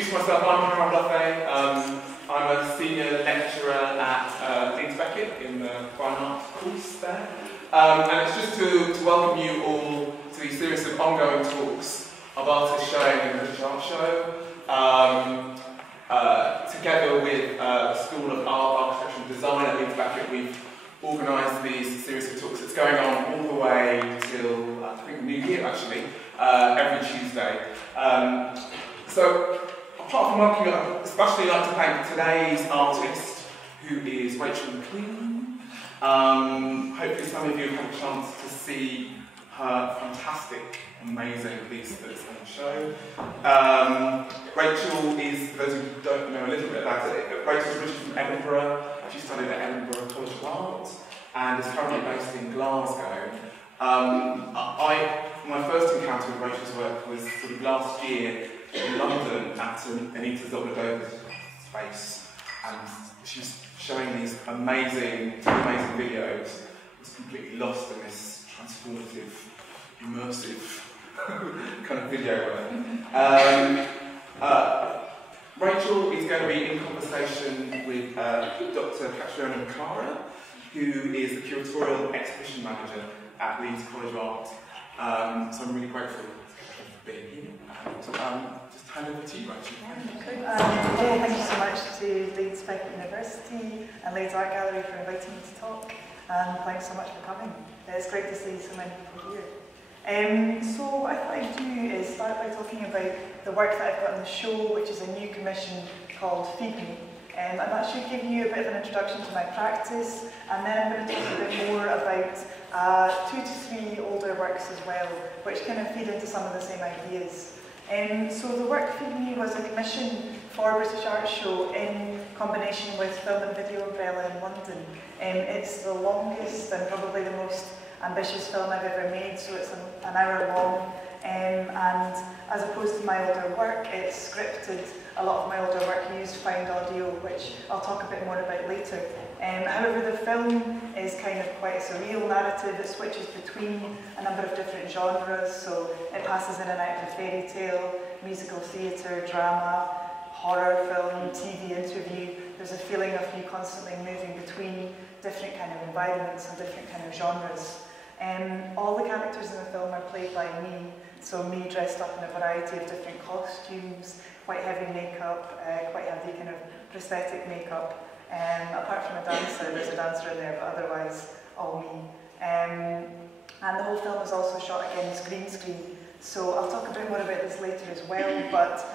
introduce myself. I'm Maclean. I'm a senior lecturer at Leeds Beckett in the Fine Arts course there. And it's just to welcome you all to these series of ongoing talks of artists showing in the British Art Show, together with the School of Art, Architecture and Design at Leeds Beckett. We've organised these series of talks. It's going on all the way till, I think, New Year actually, every Tuesday. So, apart from working, I'd especially like to thank today's artist, who is Rachel Maclean. Hopefully some of you have had a chance to see her fantastic, amazing piece that's on the show. Rachel is, for those who don't know a little bit about it, Rachel's originally from Edinburgh. She studied at Edinburgh College of Art and is currently based in Glasgow. My first encounter with Rachel's work was sort of last year in London at Anita Zobladova's space, and she was showing these amazing videos. I was completely lost in this transformative, immersive kind of video work. Rachel is going to be in conversation with Dr. Catriona McClara, who is the curatorial exhibition manager at Leeds College of Art. So I'm really grateful for being here. Just hand over to you, Rachel. Thank you so much to Leeds Beckett University and Leeds Art Gallery for inviting me to talk, and thanks so much for coming. It's great to see so many people here. So what I thought I'd do is start by talking about the work that I've got on the show, which is a new commission called Feed Me. And that should give you a bit of an introduction to my practice, and then I'm going to talk a bit more about 2 to 3 older works as well, which kind of feed into some of the same ideas. So the work Feed Me was a commission for British Art Show in combination with Film and Video Umbrella in London. It's the longest and probably the most ambitious film I've ever made, so it's an hour long. And as opposed to my older work, it's scripted. A lot of my older work used found audio, which I'll talk a bit more about later. However, the film is kind of quite a surreal narrative. It switches between a number of different genres, so it passes in and out of fairy tale, musical theatre, drama, horror film, TV interview. There's a feeling of you constantly moving between different kind of environments and different kind of genres. All the characters in the film are played by me, so me dressed up in a variety of different costumes, quite heavy makeup, quite heavy kind of prosthetic makeup. Apart from a dancer, there's a dancer in there, but otherwise all me. And the whole film is also shot against green screen, so I'll talk a bit more about this later as well, but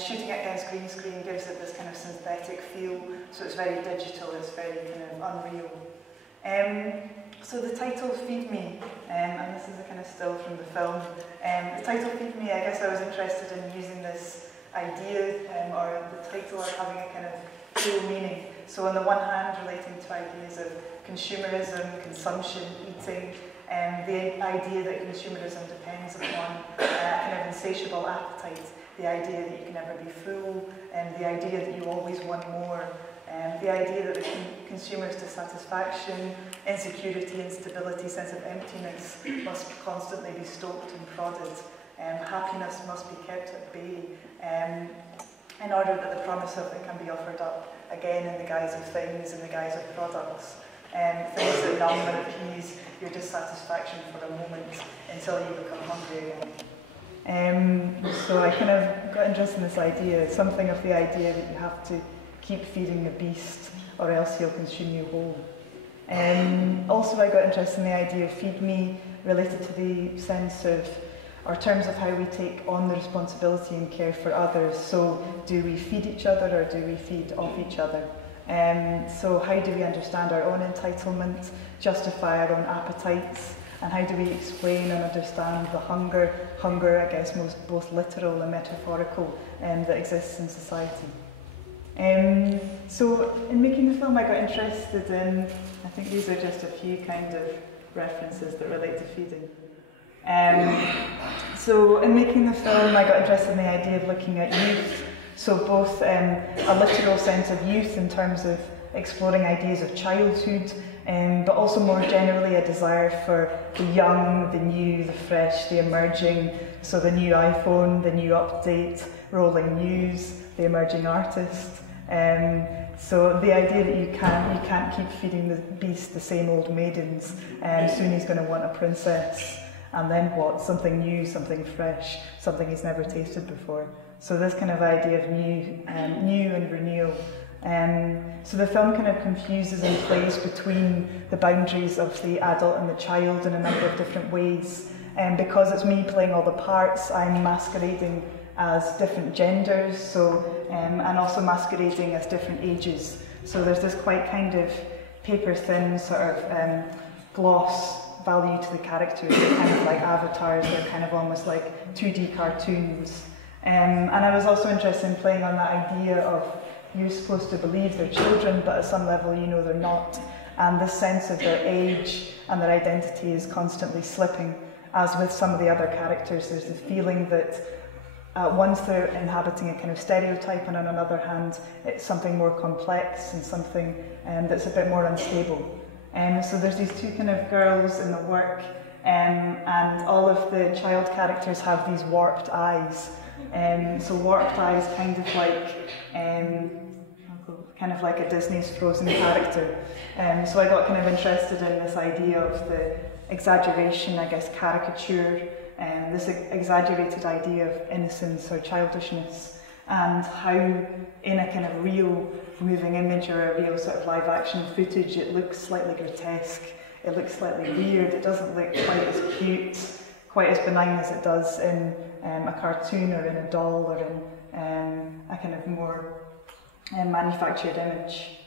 shooting it against green screen gives it this kind of synthetic feel, so it's very digital, it's very kind of unreal. So the title Feed Me, and this is a kind of still from the film. The title Feed Me, I guess I was interested in using this idea, or the title as having a kind of dual meaning. So on the one hand, relating to ideas of consumerism, consumption, eating, the idea that consumerism depends upon a kind of insatiable appetite, the idea that you can never be full, and the idea that you always want more. The idea that the consumer's dissatisfaction, insecurity, instability, sense of emptiness must constantly be stoked and prodded. Happiness must be kept at bay in order that the promise of it can be offered up again in the guise of things, in the guise of products. Things that numb and appease your dissatisfaction for a moment until you become hungry again. So I kind of got interested in this idea, something of the idea that you have to keep feeding the beast or else he'll consume you whole. Also I got interested in the idea of feed me related to the sense of, or terms of how we take on the responsibility and care for others. So do we feed each other or do we feed off each other? So how do we understand our own entitlement, justify our own appetites, and how do we explain and understand the hunger I guess both literal and metaphorical, that exists in society? So in making the film I got interested in, I think these are just a few kind of references that relate to feeding. So in making the film I got interested in the idea of looking at youth, so both a literal sense of youth in terms of exploring ideas of childhood, but also more generally a desire for the young, the new, the fresh, the emerging. So the new iPhone, the new update, rolling news, the emerging artist. So the idea that you can't keep feeding the beast the same old maidens. Soon he's going to want a princess. And then what? Something new, something fresh, something he's never tasted before. So this kind of idea of new and renewal. So the film kind of confuses and plays between the boundaries of the adult and the child in a number of different ways. Because it's me playing all the parts, I'm masquerading as different genders, and also masquerading as different ages. So there's this quite kind of paper-thin sort of gloss value to the characters. They're kind of like avatars, they're kind of almost like 2D cartoons. And I was also interested in playing on that idea of you're supposed to believe they're children, but at some level you know they're not. And this sense of their age and their identity is constantly slipping. As with some of the other characters, there's the feeling that once they're inhabiting a kind of stereotype, and on another hand, it's something more complex and something that's a bit more unstable. So there's these two kind of girls in the work, and all of the child characters have these warped eyes. So warped eyes, kind of like a Disney's Frozen character. So I got kind of interested in this idea of the exaggeration, I guess, caricature, this exaggerated idea of innocence or childishness, and how in a kind of real moving image or a real sort of live action footage it looks slightly grotesque, it looks slightly weird, it doesn't look quite as cute, quite as benign as it does in a cartoon or in a doll or in a kind of more manufactured image.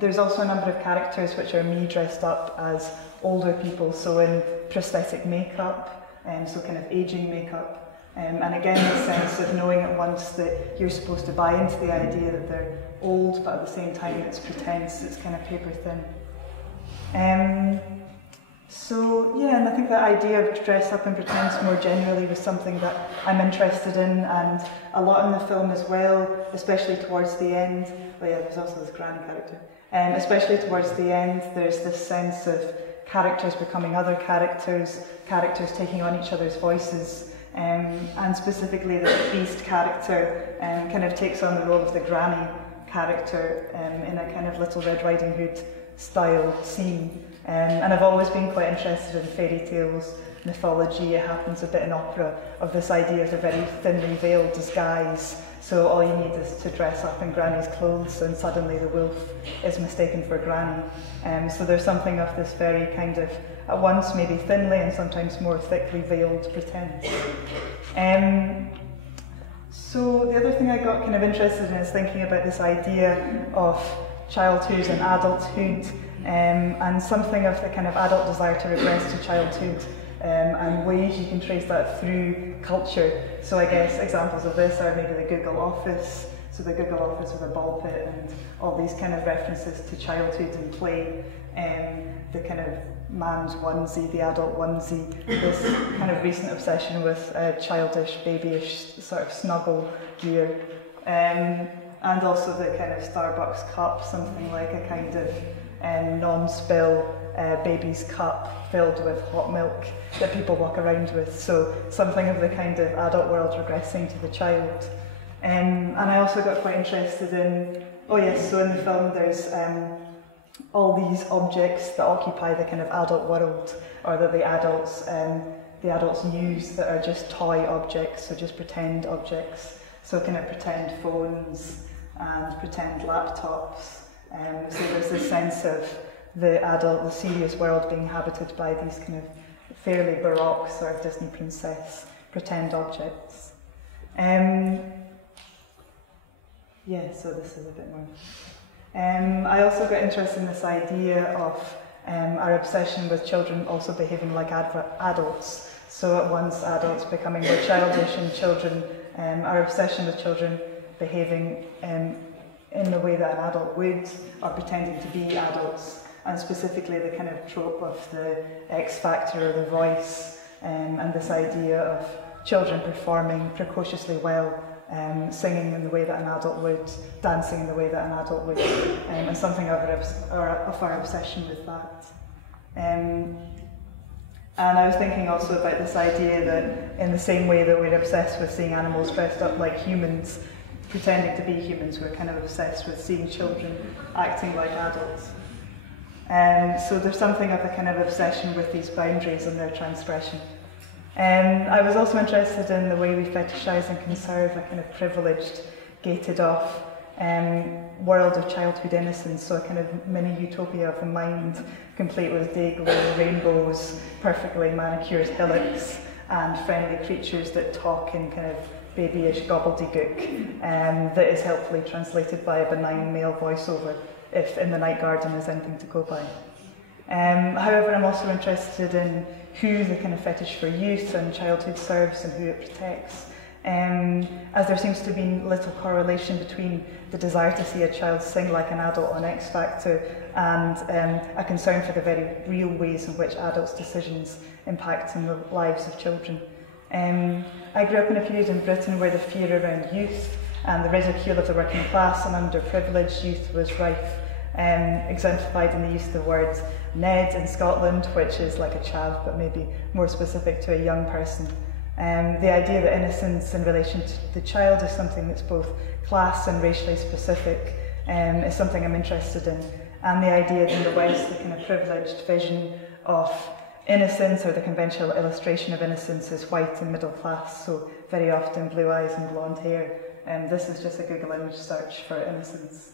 There's also a number of characters which are me dressed up as older people, so in prosthetic makeup, so kind of aging makeup. And again, the sense of knowing at once that you're supposed to buy into the idea that they're old, but at the same time it's pretense, it's kind of paper thin. So yeah, and I think that idea of dress up and pretense more generally was something that I'm interested in, and a lot in the film as well, especially towards the end. Oh yeah, there's also this granny character. Especially towards the end, there's this sense of characters becoming other characters, characters taking on each other's voices, and specifically the Beast character kind of takes on the role of the granny character in a kind of Little Red Riding Hood style scene. And I've always been quite interested in fairy tales, mythology. It happens a bit in opera, of this idea of the very thinly veiled disguise. So all you need is to dress up in Granny's clothes and suddenly the wolf is mistaken for Granny. So there's something of this very kind of, at once maybe thinly and sometimes more thickly veiled pretense. So the other thing I got kind of interested in is thinking about this idea of childhood and adulthood, and something of the kind of adult desire to regress to childhood, and ways you can trace that through culture. So I guess examples of this are maybe the Google office, so the Google office with a ball pit and all these kind of references to childhood and play, the kind of man's onesie, the adult onesie, this kind of recent obsession with childish, babyish sort of snuggle gear, and also the kind of Starbucks cup, something like a kind of non-spill baby's cup filled with hot milk that people walk around with. So something of the kind of adult world regressing to the child. And I also got quite interested in, oh yes, so in the film there's all these objects that occupy the kind of adult world, or that the adults use, that are just toy objects, so just pretend objects. So kind of pretend phones and pretend laptops. So there's this sense of the adult, the serious world being inhabited by these kind of fairly baroque sort of Disney princess pretend objects. Yeah, so this is a bit more. I also got interested in this idea of our obsession with children also behaving like adults. So at once adults becoming more childish and children, our obsession with children behaving in the way that an adult would, or pretending to be adults, and specifically the kind of trope of the X Factor or the Voice, and this idea of children performing precociously well singing in the way that an adult would, dancing in the way that an adult would, and something of our obsession with that. And I was thinking also about this idea that in the same way that we're obsessed with seeing animals dressed up like humans, pretending to be humans, we're kind of obsessed with seeing children acting like adults. So there's something of a kind of obsession with these boundaries and their transgression. I was also interested in the way we fetishise and conserve a kind of privileged, gated off world of childhood innocence, so a kind of mini utopia of the mind, complete with day-glow rainbows, perfectly manicured hillocks, and friendly creatures that talk in kind of babyish gobbledygook, that is helpfully translated by a benign male voiceover, if In the Night Garden is anything to go by. However, I'm also interested in who the kind of fetish for youth and childhood serves and who it protects, as there seems to be little correlation between the desire to see a child sing like an adult on X Factor and a concern for the very real ways in which adults' decisions impact on the lives of children. I grew up in a period in Britain where the fear around youth and the ridicule of the working class and underprivileged youth was rife, exemplified in the use of the word Ned in Scotland, which is like a chav but maybe more specific to a young person. The idea that innocence in relation to the child is something that's both class and racially specific is something I'm interested in, and the idea that in the West the kind of privileged vision of innocence, or the conventional illustration of innocence, is white and middle class, so very often blue eyes and blonde hair. This is just a Google image search for innocence.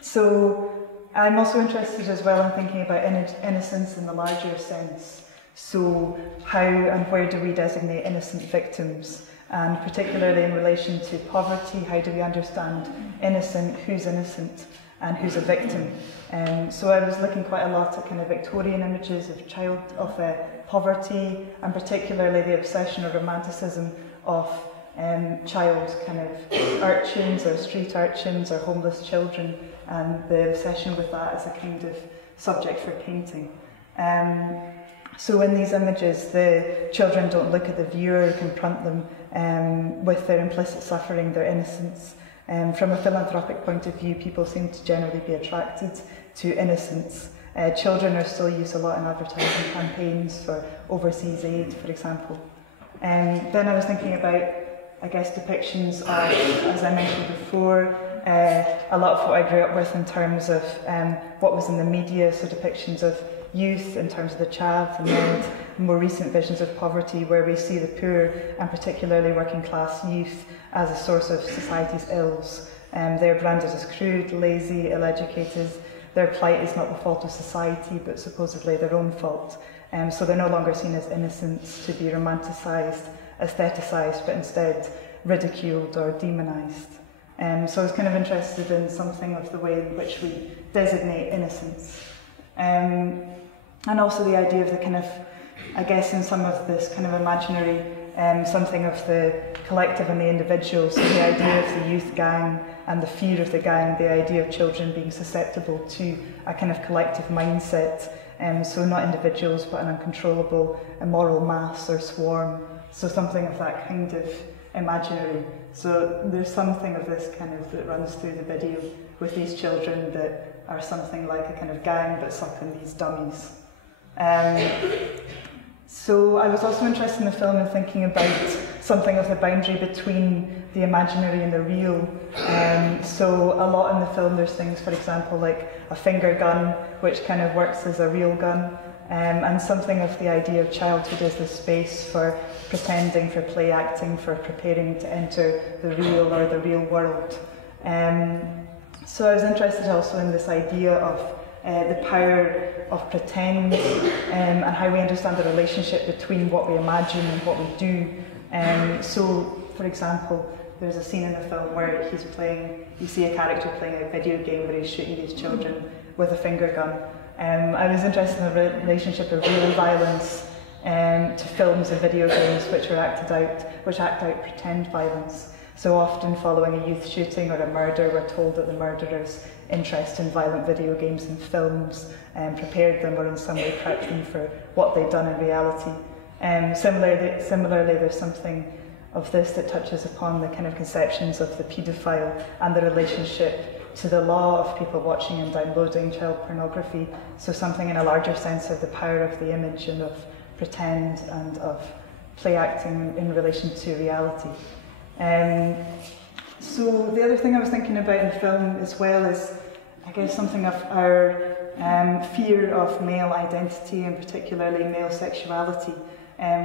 So I'm also interested as well in thinking about innocence in the larger sense. So how and where do we designate innocent victims? And particularly in relation to poverty, how do we understand innocent, who's innocent, and who's a victim? So I was looking quite a lot at kind of Victorian images of poverty, and particularly the obsession or romanticism of child kind of urchins or street urchins or homeless children, and the obsession with that as a kind of subject for painting. So in these images, the children don't look at the viewer or confront them with their implicit suffering, their innocence. From a philanthropic point of view, people seem to generally be attracted to innocence. Children are still used a lot in advertising campaigns for overseas aid, for example. Then I was thinking about, I guess, depictions of, as I mentioned before, a lot of what I grew up with in terms of what was in the media, so depictions of youth in terms of the chav, and then more recent visions of poverty where we see the poor and particularly working class youth as a source of society's ills. They're branded as crude, lazy, ill-educated. Their plight is not the fault of society but supposedly their own fault. So they're no longer seen as innocents to be romanticised, aestheticised, but instead ridiculed or demonised. So I was kind of interested in something of the way in which we designate innocence. And also the idea of the kind of, I guess in some of this kind of imaginary, something of the collective and the individual, so the idea of the youth gang and the fear of the gang, the idea of children being susceptible to a kind of collective mindset, so not individuals but an uncontrollable immoral mass or swarm, so something of that kind of imaginary. So there's something of this kind of that runs through the video with these children that are something like a kind of gang but suck in these dummies. So I was also interested in the film and thinking about something of the boundary between the imaginary and the real. So a lot in the film there's things, for example, like a finger gun, which kind of works as a real gun, and something of the idea of childhood as the space for pretending, for play acting, for preparing to enter the real or the real world. So I was interested also in this idea of the power of pretend and how we understand the relationship between what we imagine and what we do. So, for example, there's a scene in the film where you see a character playing a video game where he's shooting these children with a finger gun. I was interested in the relationship of real violence to films and video games which act out pretend violence. So often following a youth shooting or a murder, we're told that the murderer's interest in violent video games and films prepared them or in some way prepped them for what they'd done in reality. Similarly, there's something of this that touches upon the kind of conceptions of the paedophile and the relationship to the law of people watching and downloading child pornography. So something in a larger sense of the power of the image and of pretend and of play acting in relation to reality. So the other thing I was thinking about in the film as well is, I guess, something of our fear of male identity and particularly male sexuality,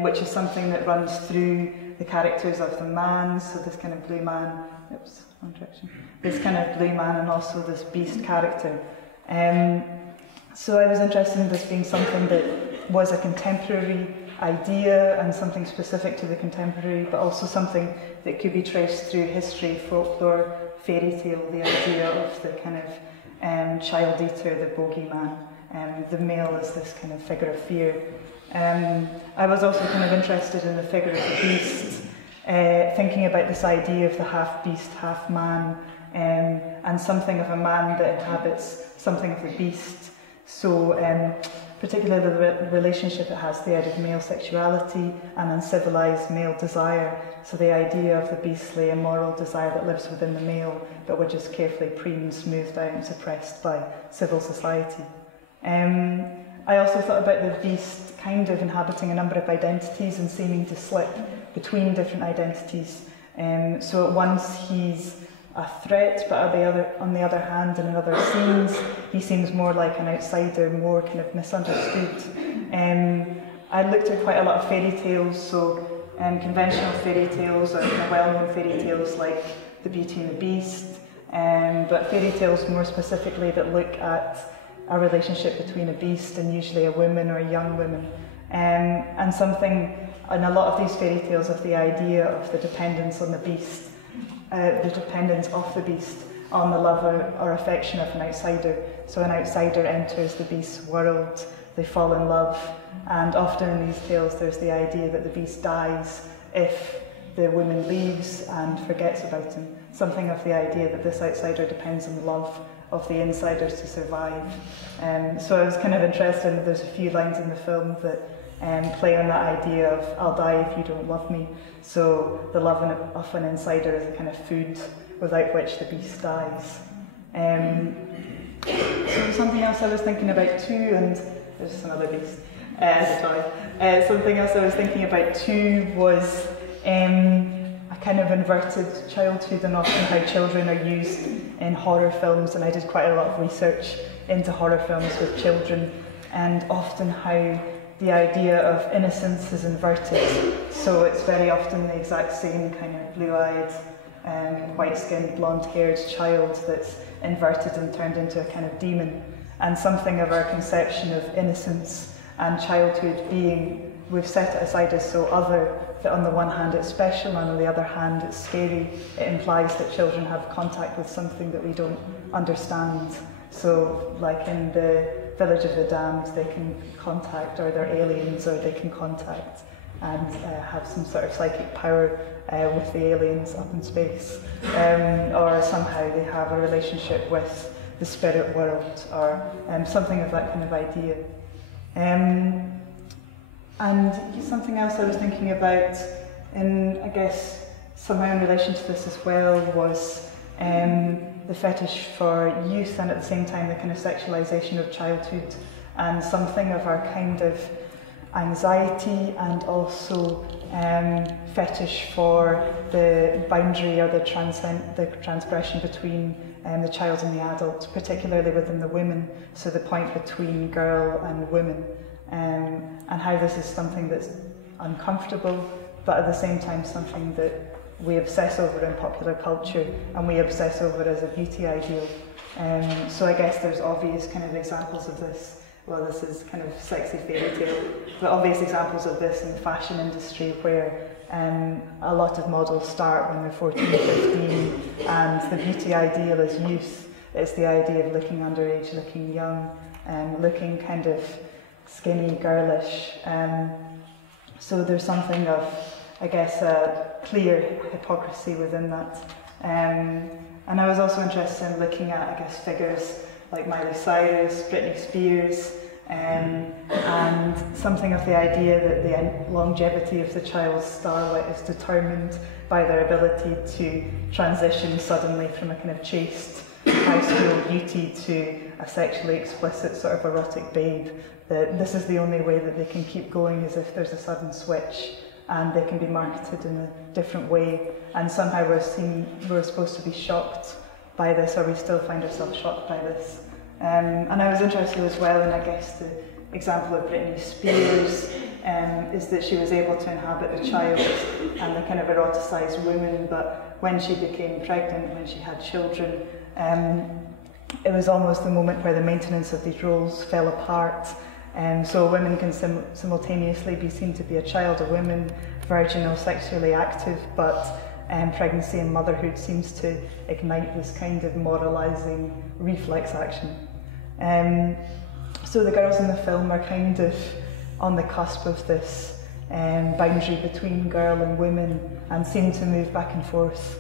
which is something that runs through the characters of the man, so this kind of blue man, oops, wrong direction, this kind of blue man and also this beast character. So I was interested in this being something that was a contemporary idea and something specific to the contemporary, but also something that could be traced through history, folklore, fairy tale, the idea of the kind of child eater, the bogeyman, the male as this kind of figure of fear. I was also kind of interested in the figure of the beast, thinking about this idea of the half beast, half man, and something of a man that inhabits something of the beast. So particularly the relationship it has there of male sexuality and uncivilized male desire. So the idea of the beastly immoral desire that lives within the male, but which is carefully preened, smoothed out and suppressed by civil society. I also thought about the beast kind of inhabiting a number of identities and seeming to slip between different identities. So at once he's a threat, but on the other hand, in other scenes, he seems more like an outsider, more kind of misunderstood. I looked at quite a lot of fairy tales, so conventional fairy tales or kind of well-known fairy tales like The Beauty and the Beast, but fairy tales more specifically that look at a relationship between a beast and usually a woman or a young woman. And something in a lot of these fairy tales of the idea of the dependence on the beast, the dependence of the beast on the love or affection of an outsider. So an outsider enters the beast's world, they fall in love, and often in these tales there's the idea that the beast dies if the woman leaves and forgets about him. Something of the idea that this outsider depends on the love of the insiders to survive. So I was kind of interested in, there's a few lines in the film that play on that idea of I'll die if you don't love me. So the love of an insider is a kind of food without which the beast dies. So something else I was thinking about too, and there's some other beast, something else I was thinking about too was a kind of inverted childhood and often how children are used in horror films, and I did quite a lot of research into horror films with children, and often how the idea of innocence is inverted. So it's very often the exact same kind of blue-eyed, white-skinned, blonde-haired child that's inverted and turned into a kind of demon. And something of our conception of innocence and childhood being, we've set it aside as so other, that on the one hand it's special and on the other hand it's scary. It implies that children have contact with something that we don't understand. So like in the Village of the Damned, they can contact, or they're aliens, or they can contact and have some sort of psychic power with the aliens up in space. Or somehow they have a relationship with the spirit world, or something of that kind of idea. And something else I was thinking about, I guess somehow in relation to this as well, was the fetish for youth, and at the same time the kind of sexualization of childhood, and something of our kind of anxiety and also fetish for the boundary or the transgression between the child and the adult, particularly within the women, so the point between girl and woman, and how this is something that's uncomfortable, but at the same time something that we obsess over in popular culture and we obsess over as a beauty ideal. So I guess there's obvious kind of examples of this. Well, this is kind of sexy fairy tale, but obvious examples of this in the fashion industry where a lot of models start when they're 14, 15, and the beauty ideal is youth. It's the idea of looking underage, looking young, looking kind of skinny, girlish. So there's something of, I guess, a clear hypocrisy within that. And I was also interested in looking at, I guess, figures like Miley Cyrus, Britney Spears, and something of the idea that the longevity of the child's starlet is determined by their ability to transition suddenly from a kind of chaste high school beauty to a sexually explicit sort of erotic babe. That this is the only way that they can keep going, is if there's a sudden switch and they can be marketed in a different way, and somehow we're supposed to be shocked by this, or we still find ourselves shocked by this. And I was interested as well in, I guess, the example of Britney Spears, is that she was able to inhabit a child and the kind of eroticised woman, but when she became pregnant, when she had children, it was almost the moment where the maintenance of these roles fell apart. So women can simultaneously be seen to be a child, a woman, virginal, sexually active, but pregnancy and motherhood seems to ignite this kind of moralising reflex action. So the girls in the film are kind of on the cusp of this boundary between girl and women, and seem to move back and forth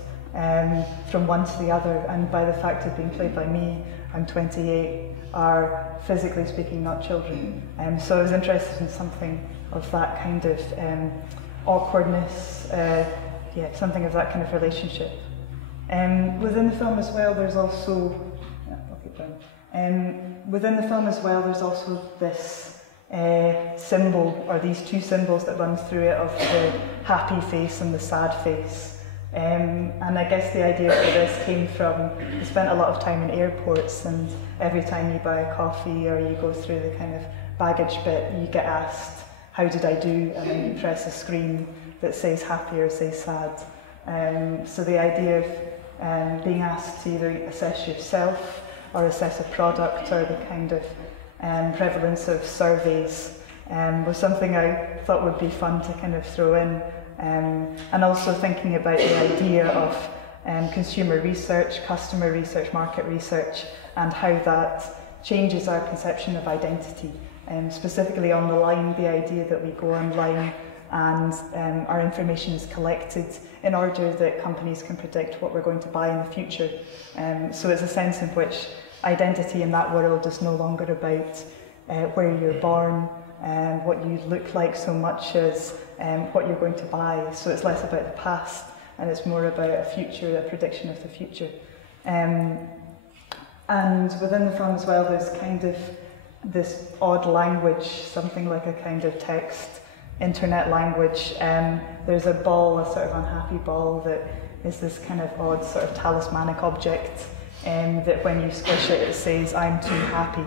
from one to the other, and by the fact of being played by me, I'm 28, are physically speaking not children. So I was interested in something of that kind of awkwardness, something of that kind of relationship. Within the film as well, there's also, within the film as well, there's also this symbol, or these two symbols that run through it, of the happy face and the sad face. And I guess the idea for this came from, I spent a lot of time in airports, and every time you buy a coffee or you go through the kind of baggage bit, you get asked, how did I do? And then you press a screen that says happy or says sad. So the idea of being asked to either assess yourself or assess a product, or the kind of prevalence of surveys, was something I thought would be fun to kind of throw in. And also thinking about the idea of consumer research, customer research, market research, and how that changes our conception of identity. Specifically on the line, the idea that we go online and our information is collected in order that companies can predict what we're going to buy in the future. So it's a sense in which identity in that world is no longer about where you're born, what you look like, so much as what you're going to buy. So it's less about the past and it's more about a future, a prediction of the future. And within the film as well, there's kind of this odd language, something like a kind of text internet language. There's a ball, a sort of unhappy ball, that is this kind of odd sort of talismanic object, that when you squish it, it says, "I'm too happy."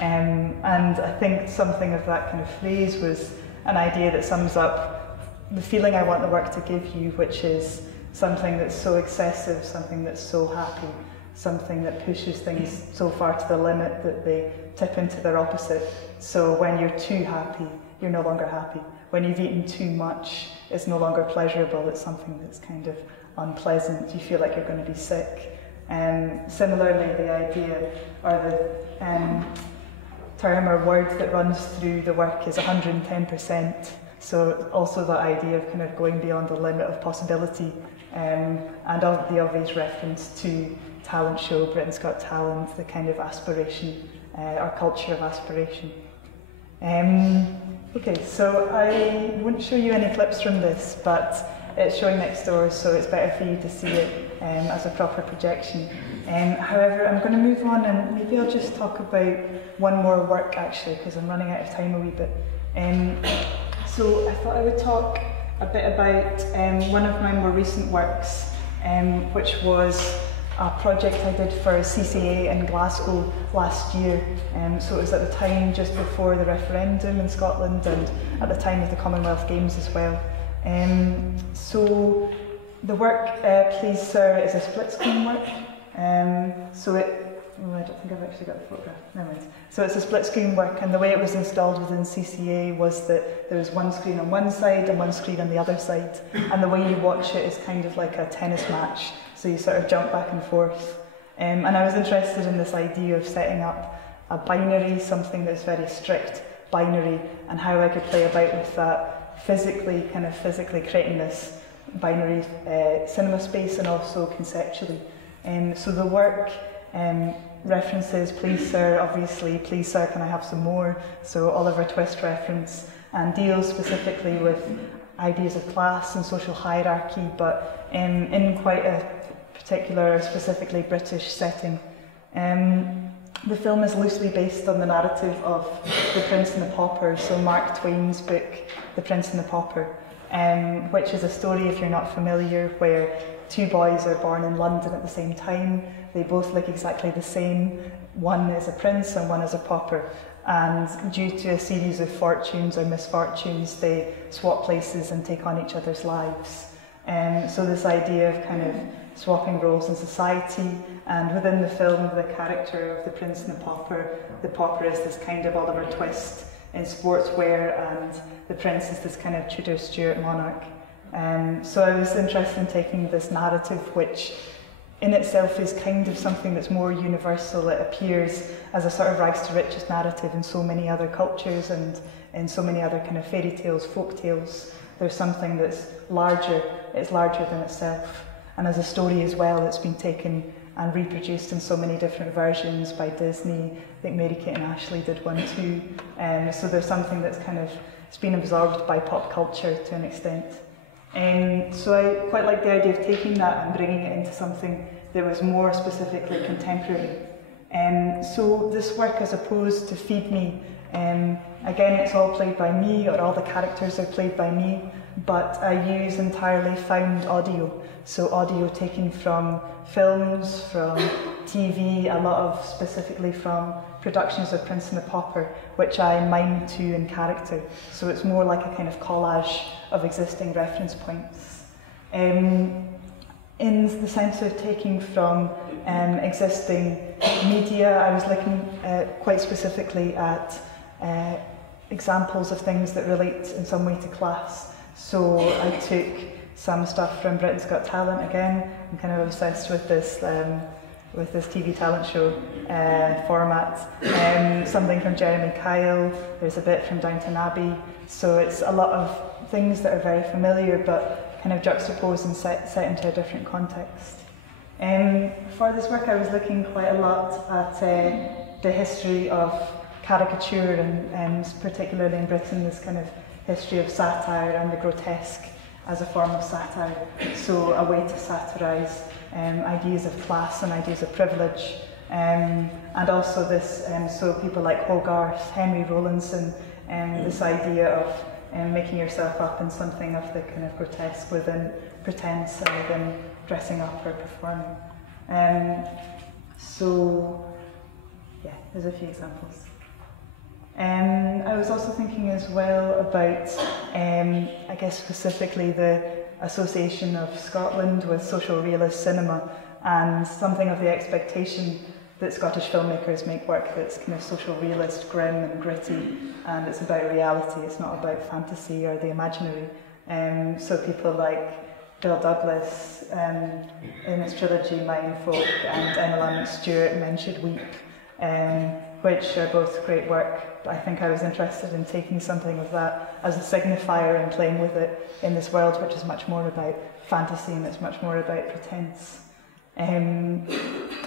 And I think something of that kind of phrase was an idea that sums up the feeling I want the work to give you, which is something that's so excessive, something that's so happy, something that pushes things so far to the limit that they tip into their opposite. So when you're too happy, you're no longer happy. When you've eaten too much, it's no longer pleasurable, it's something that's kind of unpleasant. You feel like you're going to be sick. Similarly, the idea, or the term or word that runs through the work is 110%. So also that idea of kind of going beyond the limit of possibility, and the obvious reference to talent show, Britain's Got Talent, the kind of aspiration, our culture of aspiration. Okay, so I won't show you any clips from this, but it's showing next door, so it's better for you to see it as a proper projection. However, I'm going to move on, and maybe I'll just talk about one more work actually, because I'm running out of time a wee bit. So I thought I would talk a bit about one of my more recent works, which was a project I did for CCA in Glasgow last year. So it was at the time just before the referendum in Scotland, and at the time of the Commonwealth Games as well. So the work, Please Sir, is a split screen work. I don't think I've actually got the photograph, never mind. So it's a split screen work, and the way it was installed within CCA was that there was one screen on one side and one screen on the other side, and the way you watch it is kind of like a tennis match, so you sort of jump back and forth. And I was interested in this idea of setting up a binary, something that's very strict binary, and how I could play about with that physically creating this binary cinema space, and also conceptually. So the work references, please sir, obviously, please sir, can I have some more? So Oliver Twist reference, and deals specifically with ideas of class and social hierarchy, but in quite a particular, specifically British setting. The film is loosely based on the narrative of The Prince and the Pauper, so Mark Twain's book, The Prince and the Pauper, which is a story, if you're not familiar, where two boys are born in London at the same time. They both look exactly the same. One is a prince and one is a pauper. And due to a series of fortunes or misfortunes, they swap places and take on each other's lives. So this idea of kind of swapping roles in society, and within the film, the character of the prince and the pauper is this kind of Oliver Twist in sportswear, and the prince is this kind of Tudor Stuart monarch. So I was interested in taking this narrative, which in itself is kind of something that's more universal. It appears as a sort of rags to riches narrative in so many other cultures and in so many other kind of fairy tales, folk tales. There's something that's larger, it's larger than itself. And as a story as well, it's been taken and reproduced in so many different versions by Disney. I think Mary-Kate and Ashley did one too. So there's something that's kind of, it's been absorbed by pop culture to an extent. So I quite like the idea of taking that and bringing it into something that was more specifically contemporary. So this work, as opposed to Feed Me, again, it's all played by me, or all the characters are played by me, but I use entirely found audio. So audio taken from films, from TV, a lot of specifically from productions of Prince and the Pauper, which I mime to in character. So it's more like a kind of collage of existing reference points. In the sense of taking from existing media, I was looking quite specifically at examples of things that relate in some way to class. So I took some stuff from Britain's Got Talent again. I'm kind of obsessed with this TV talent show format. Something from Jeremy Kyle, there's a bit from Downton Abbey. So it's a lot of things that are very familiar, but kind of juxtaposed and set into a different context. For this work, I was looking quite a lot at the history of caricature, and particularly in Britain, this kind of history of satire and the grotesque as a form of satire. So a way to satirise ideas of class and ideas of privilege. And also this, so people like Hogarth, Henry Rowlandson, this idea of making yourself up in something of the kind of grotesque within pretense and within dressing up or performing. So yeah, there's a few examples. I was also thinking as well about, I guess specifically the association of Scotland with social realist cinema, and something of the expectation that Scottish filmmakers make work that's kind of social realist, grim and gritty, and it's about reality, it's not about fantasy or the imaginary. So people like Bill Douglas in his trilogy Mine Folk and Emma Lamont Stewart, Men Should Weep, which are both great work. But I think I was interested in taking something of that as a signifier and playing with it in this world, which is much more about fantasy and it's much more about pretense.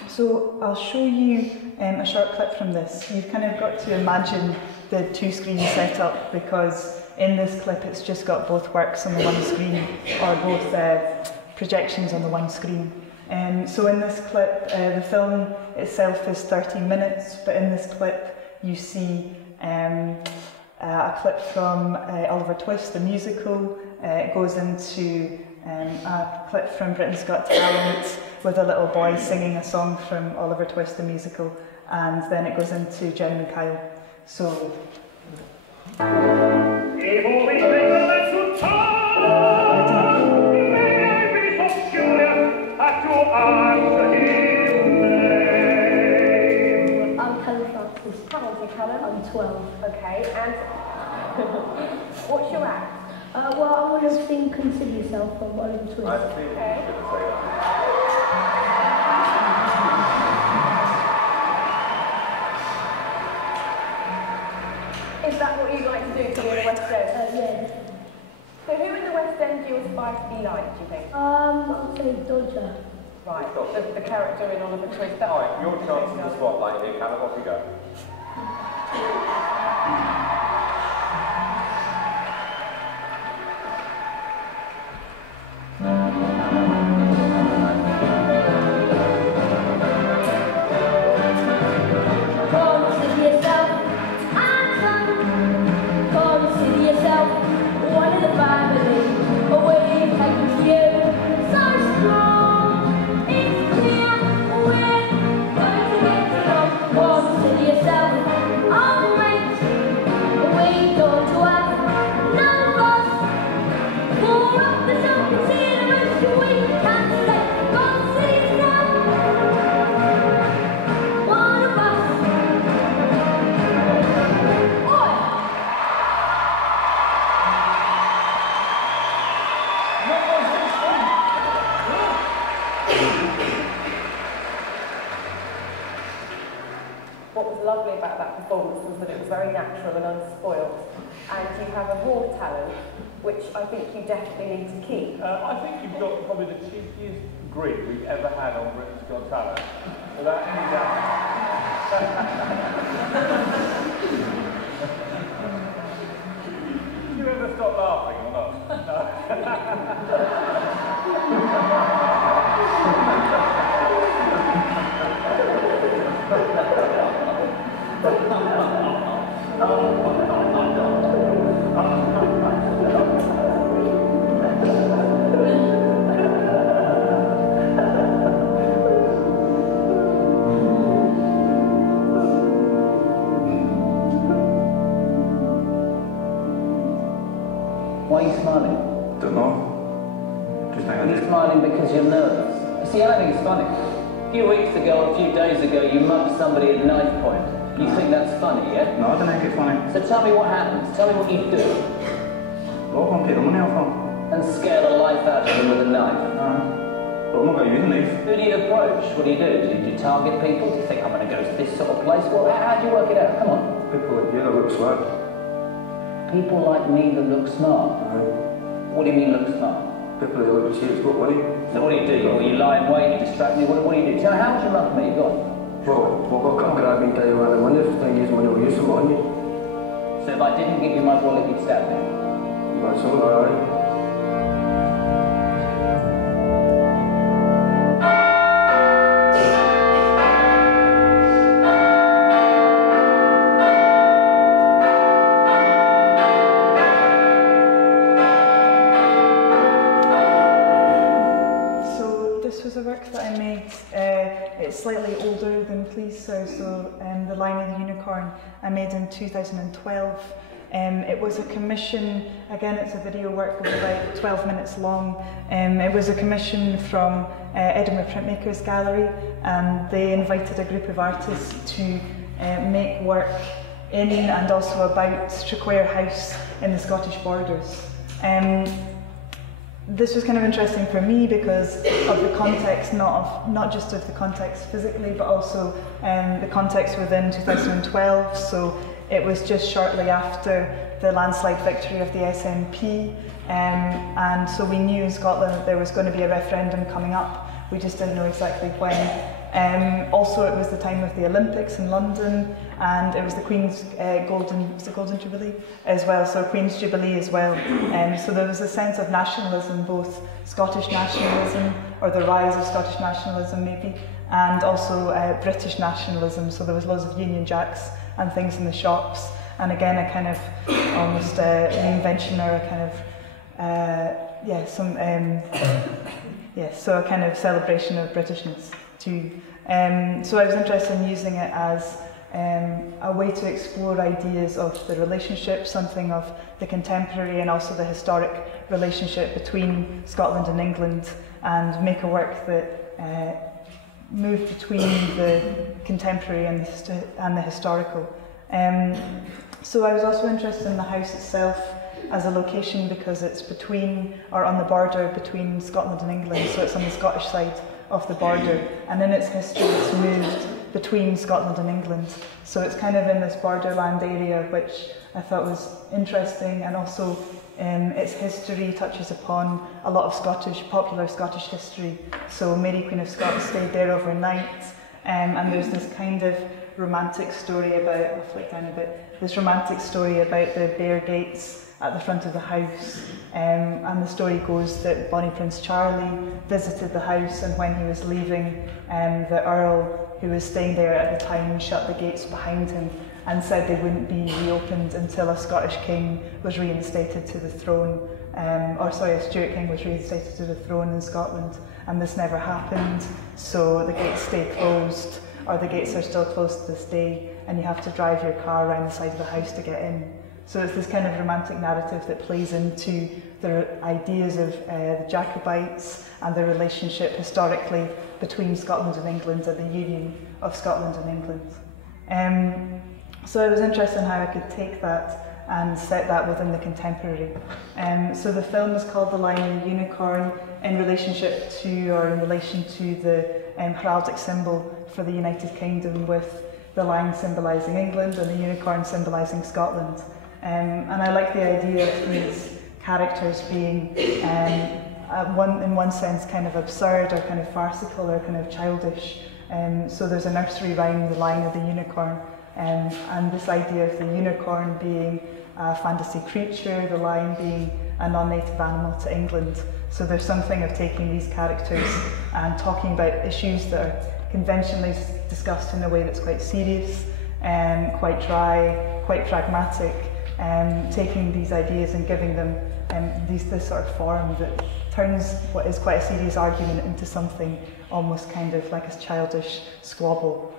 So I'll show you a short clip from this. You've kind of got to imagine the two-screen setup, because in this clip it's just got both works on the one screen, or both projections on the one screen. So in this clip, the film itself is 30 minutes, but in this clip you see a clip from Oliver Twist, the musical. It goes into a clip from Britain's Got Talent with a little boy singing a song from Oliver Twist, the musical, and then it goes into Jeremy Kyle. So. I'm 12. Okay, and what's your act? Well, I want to sing Consider Yourself from Oliver Twist. Okay. Is that what you'd like to do to be in the West End? Yeah. So who in the West End do you aspire to be like, do you think? I'll say Dodger. Right, the character in Oliver Twist. Alright, your chance in the spotlight here, Callum, off you go. What was lovely about that performance was that it was very natural and unspoiled, and you have a raw talent, which I think you definitely need to keep. I think you've got probably the cheekiest grit we've ever had on Britain's Got Talent, without any doubt. Did you ever stop laughing or not? Why are you smiling? Don't know. Just hang on. Are you smiling because you're nervous? See, I think it's funny. A few weeks ago, a few days ago, you mugged somebody at knife point. You think that's funny, yeah? No, I don't think it's funny. So tell me what happens. Tell me what you do. Well, I can't take the money off them. And scare the life out of them with a knife. But I'm not going to use a knife. Who do you approach? What do you do? Do you target people? Do you think I'm going to go to this sort of place? Well, how do you work it out? Come on. People like you that look smart. People like me that look smart. What do you mean look smart? People that look to see it's got money. So what do you do? You lie in wait, you distract me, what do you do? So how much you mug me? Go on. Well, I'll come grab me and tell you where the money is. If I use money, I'll use some on you. So if I didn't give you my wallet, you'd stab me? That's all right. That I made, it's slightly older than Please Sir, so The Lion and the Unicorn I made in 2012. It was a commission, again it's a video work of about 12 minutes long. It was a commission from Edinburgh Printmakers Gallery, and they invited a group of artists to make work in and also about Strathclyde House in the Scottish borders. This was kind of interesting for me because of the context, not just of the context physically, but also the context within 2012. So it was just shortly after the landslide victory of the SNP, and so we knew in Scotland that there was going to be a referendum coming up. We just didn't know exactly when. Also, it was the time of the Olympics in London, and it was the Queen's Golden Jubilee as well, so Queen's Jubilee as well. So there was a sense of nationalism, both Scottish nationalism, or the rise of Scottish nationalism maybe, and also British nationalism. So there was loads of Union Jacks and things in the shops, and again a kind of almost reinvention or a kind of so a kind of celebration of Britishness too. So I was interested in using it as a way to explore ideas of the relationship, something of the contemporary and also the historic relationship between Scotland and England, and make a work that moved between the contemporary and the historical. So I was also interested in the house itself as a location because it's between, or on the border between Scotland and England, so it's on the Scottish side of the border, and in its history it's moved between Scotland and England, so it's kind of in this borderland area, which I thought was interesting, and also Its history touches upon a lot of popular Scottish history. So Mary Queen of Scots stayed there overnight, and there's this kind of romantic story about, I'll flick down a bit, this romantic story about the bare gates at the front of the house, and the story goes that Bonnie Prince Charlie visited the house, and when he was leaving, the Earl, who was staying there at the time, shut the gates behind him and said they wouldn't be reopened until a Scottish king was reinstated to the throne, a Stuart king was reinstated to the throne in Scotland, and this never happened, so the gates stay closed, or the gates are still closed to this day, and you have to drive your car around the side of the house to get in. So it's this kind of romantic narrative that plays into the ideas of the Jacobites and the relationship historically between Scotland and England and the union of Scotland and England. So I was interested in how I could take that and set that within the contemporary. So the film is called The Lion and the Unicorn in relation to the heraldic symbol for the United Kingdom, with the lion symbolising England and the unicorn symbolising Scotland. And I like the idea of these characters being, in one sense, kind of absurd or kind of farcical or kind of childish. So there's a nursery rhyme, The Lion and the Unicorn, and this idea of the unicorn being a fantasy creature, the lion being a non-native animal to England. So there's something of taking these characters and talking about issues that are conventionally discussed in a way that's quite serious, quite dry, quite pragmatic, taking these ideas and giving them this sort of form that turns what is quite a serious argument into something almost kind of like a childish squabble.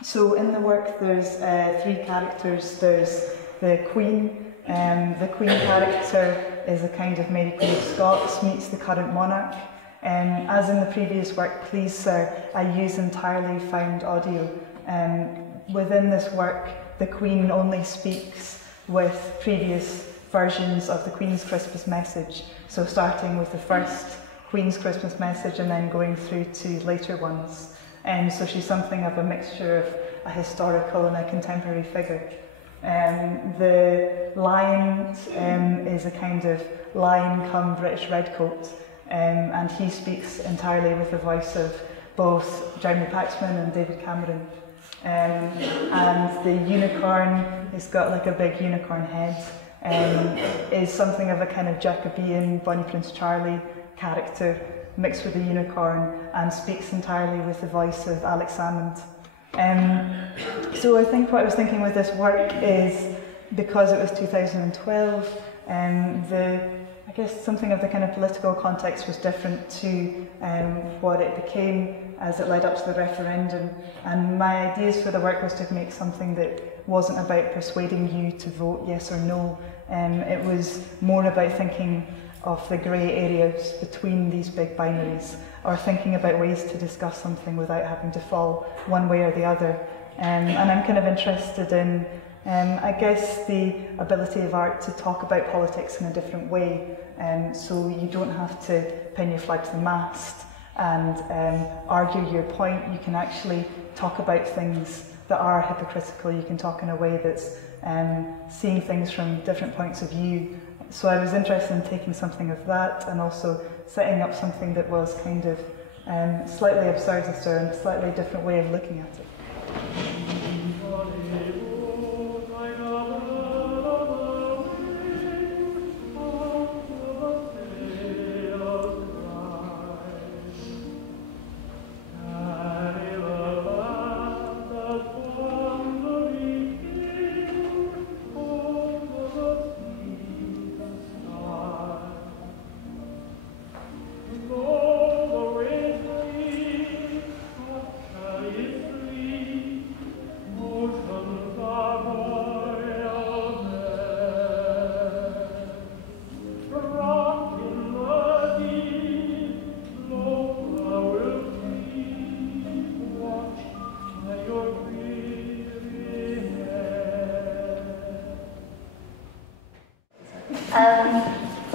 So in the work there's 3 characters. There's the Queen. The Queen character is a kind of Mary Queen of Scots meets the current monarch. As in the previous work, Please Sir, I use entirely found audio. Within this work, the Queen only speaks with previous versions of the Queen's Christmas message. So starting with the first Queen's Christmas message and then going through to later ones. So she's something of a mixture of a historical and a contemporary figure. The lion is a kind of lion come British redcoat, and he speaks entirely with the voice of both Jeremy Paxman and David Cameron. And the unicorn has got like a big unicorn head, is something of a kind of Jacobean Bonnie Prince Charlie character mixed with a unicorn, and speaks entirely with the voice of Alex Salmond. So I think what I was thinking with this work is, because it was 2012, I guess something of the kind of political context was different to what it became as it led up to the referendum. And my ideas for the work was to make something that wasn't about persuading you to vote yes or no. It was more about thinking of the grey areas between these big binaries, or thinking about ways to discuss something without having to fall one way or the other. And I'm kind of interested in, I guess, the ability of art to talk about politics in a different way, so you don't have to pin your flag to the mast and argue your point. You can actually talk about things that are hypocritical. You can talk in a way that's seeing things from different points of view. So I was interested in taking something of that and also setting up something that was kind of slightly absurdist or a slightly different way of looking at it.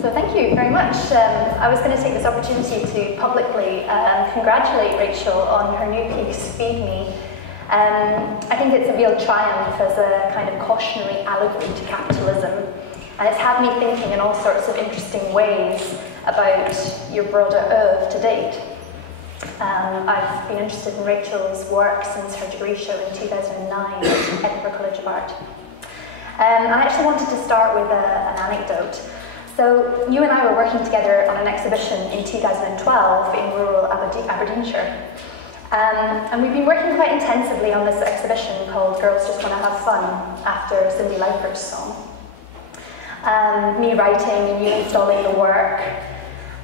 So thank you very much. I was going to take this opportunity to publicly congratulate Rachel on her new piece, Feed Me. I think it's a real triumph as a kind of cautionary allegory to capitalism. And it's had me thinking in all sorts of interesting ways about your broader oeuvre to date. I've been interested in Rachel's work since her degree show in 2009 at Edinburgh College of Art. I actually wanted to start with an anecdote. So you and I were working together on an exhibition in 2012 in rural Aberdeenshire. And we've been working quite intensively on this exhibition called Girls Just Want to Have Fun, after Cyndi Lauper's song. Me writing and you installing the work.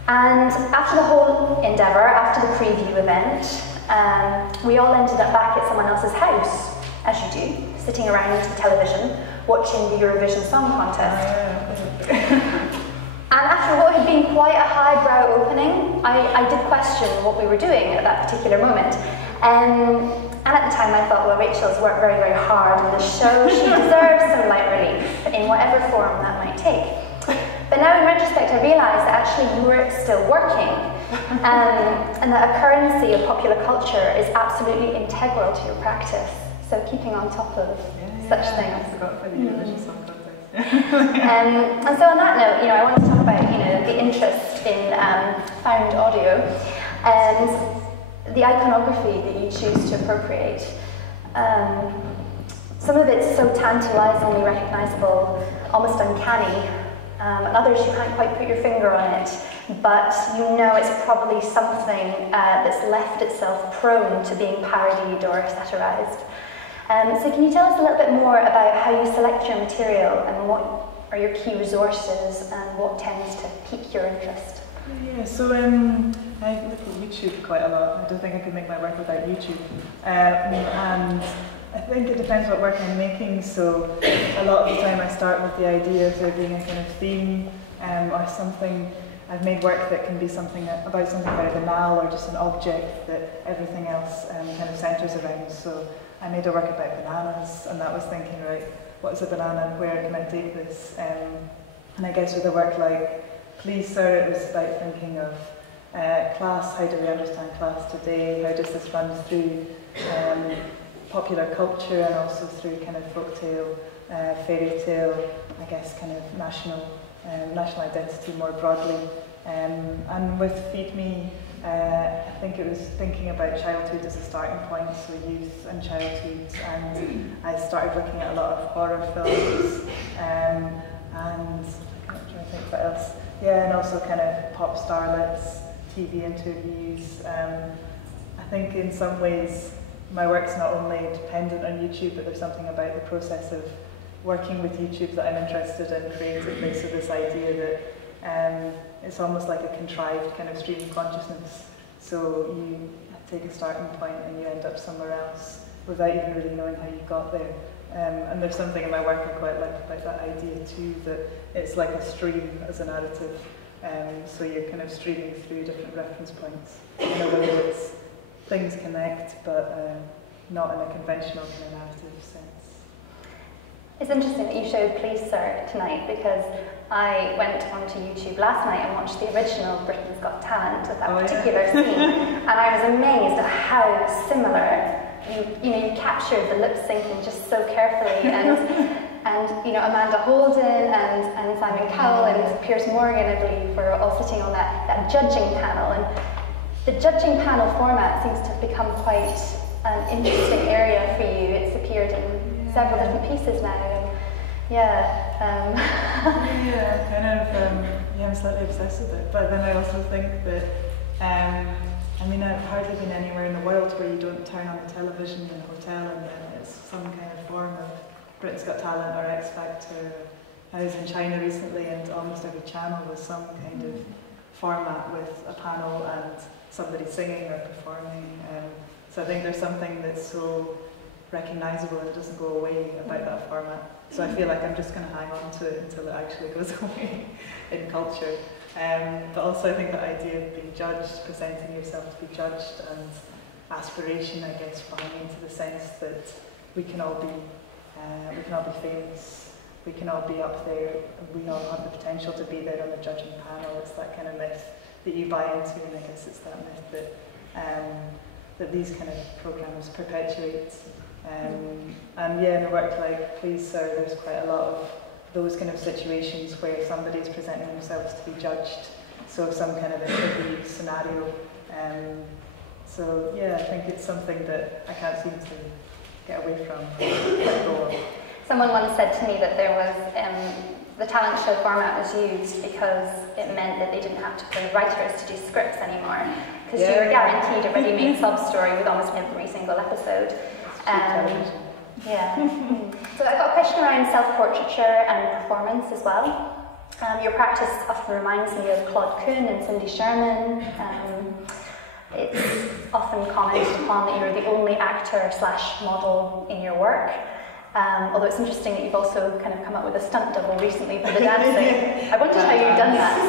And after the whole endeavour, after the preview event, we all ended up back at someone else's house, as you do, sitting around the television, watching the Eurovision Song Contest. And after what had been quite a highbrow opening, I did question what we were doing at that particular moment. And at the time I thought, well, Rachel's worked very, very hard on the show. She deserves some light relief, in whatever form that might take. But now in retrospect, I realise that actually you were still working, and that a currency of popular culture is absolutely integral to your practice. So keeping on top of such things. I forgot for the Eurovision Song Contest. And so on that note, I want to talk about the interest in found audio and the iconography that you choose to appropriate. Some of it's so tantalisingly recognisable, almost uncanny, and others you can't quite put your finger on it, but it's probably something that's left itself prone to being parodied or satirised. So can you tell us a little bit more about how you select your material and what are your key resources and what tends to pique your interest? Yeah, so I look at YouTube quite a lot. I don't think I could make my work without YouTube. And I think it depends what work I'm making, so a lot of the time I start with the idea of there being a kind of theme or something. I've made work that can be something about a banal or just an object that everything else kind of centres around. So I made a work about bananas, and that was thinking, right, what is a banana and where can I take this? And I guess with a work like Please Sir, it was about thinking of class, how do we understand class today, how does this run through popular culture and also through kind of folktale, fairy tale, I guess kind of national identity more broadly. And with Feed Me, I think it was thinking about childhood as a starting point, so youth and childhood, and I started looking at a lot of horror films, and I can't try to think what else. Yeah, and also kind of pop starlets, TV interviews. I think in some ways my work's not only dependent on YouTube, but there's something about the process of working with YouTube that I'm interested in creatively, so this idea that it's almost like a contrived kind of stream of consciousness. So you take a starting point and you end up somewhere else without even really knowing how you got there. And there's something in my work I quite like about that idea too, that it's like a stream as a narrative. So you're kind of streaming through different reference points in a way that things connect, but not in a conventional kind of narrative sense. It's interesting that you showed Please Sir tonight, because I went onto YouTube last night and watched the original Britain's Got Talent with that particular scene, and I was amazed at how similar you captured the lip syncing just so carefully, and Amanda Holden and Simon Cowell and Piers Morgan, I believe, were all sitting on that judging panel, and the judging panel format seems to have become quite an interesting area for you. It's appeared in several different pieces now, and I'm slightly obsessed with it, but then I also think that I've hardly been anywhere in the world where you don't turn on the television in a hotel and then it's some kind of form of Britain's Got Talent or X Factor. I was in China recently and almost every channel was some kind of format with a panel and somebody singing or performing. So I think there's something that's so recognisable and it doesn't go away about that format. So I feel like I'm just going to hang on to it until it actually goes away in culture. But also I think the idea of being judged, presenting yourself to be judged, and aspiration, I guess, buying into the sense that we can all be famous, we can all be up there, we all have the potential to be there on the judging panel. It's that kind of myth that you buy into, and I guess it's that myth that these kind of programmes perpetuate. And in a work like Please Sir, there's quite a lot of those kind of situations where somebody's presenting themselves to be judged, so some kind of interview scenario. So yeah, I think it's something that I can't seem to get away from, let go of. Someone once said to me that there was, the talent show format was used because it meant that they didn't have to pay writers to do scripts anymore, because you were guaranteed a ready-made sub-story with almost every single episode. Yeah. So I've got a question around self-portraiture and performance as well. Your practice often reminds me of Claude Kuhn and Cindy Sherman. It's often commented upon that you're the only actor/model in your work. Although it's interesting that you've also kind of come up with a stunt double recently for the dancing. I wondered how you've done that.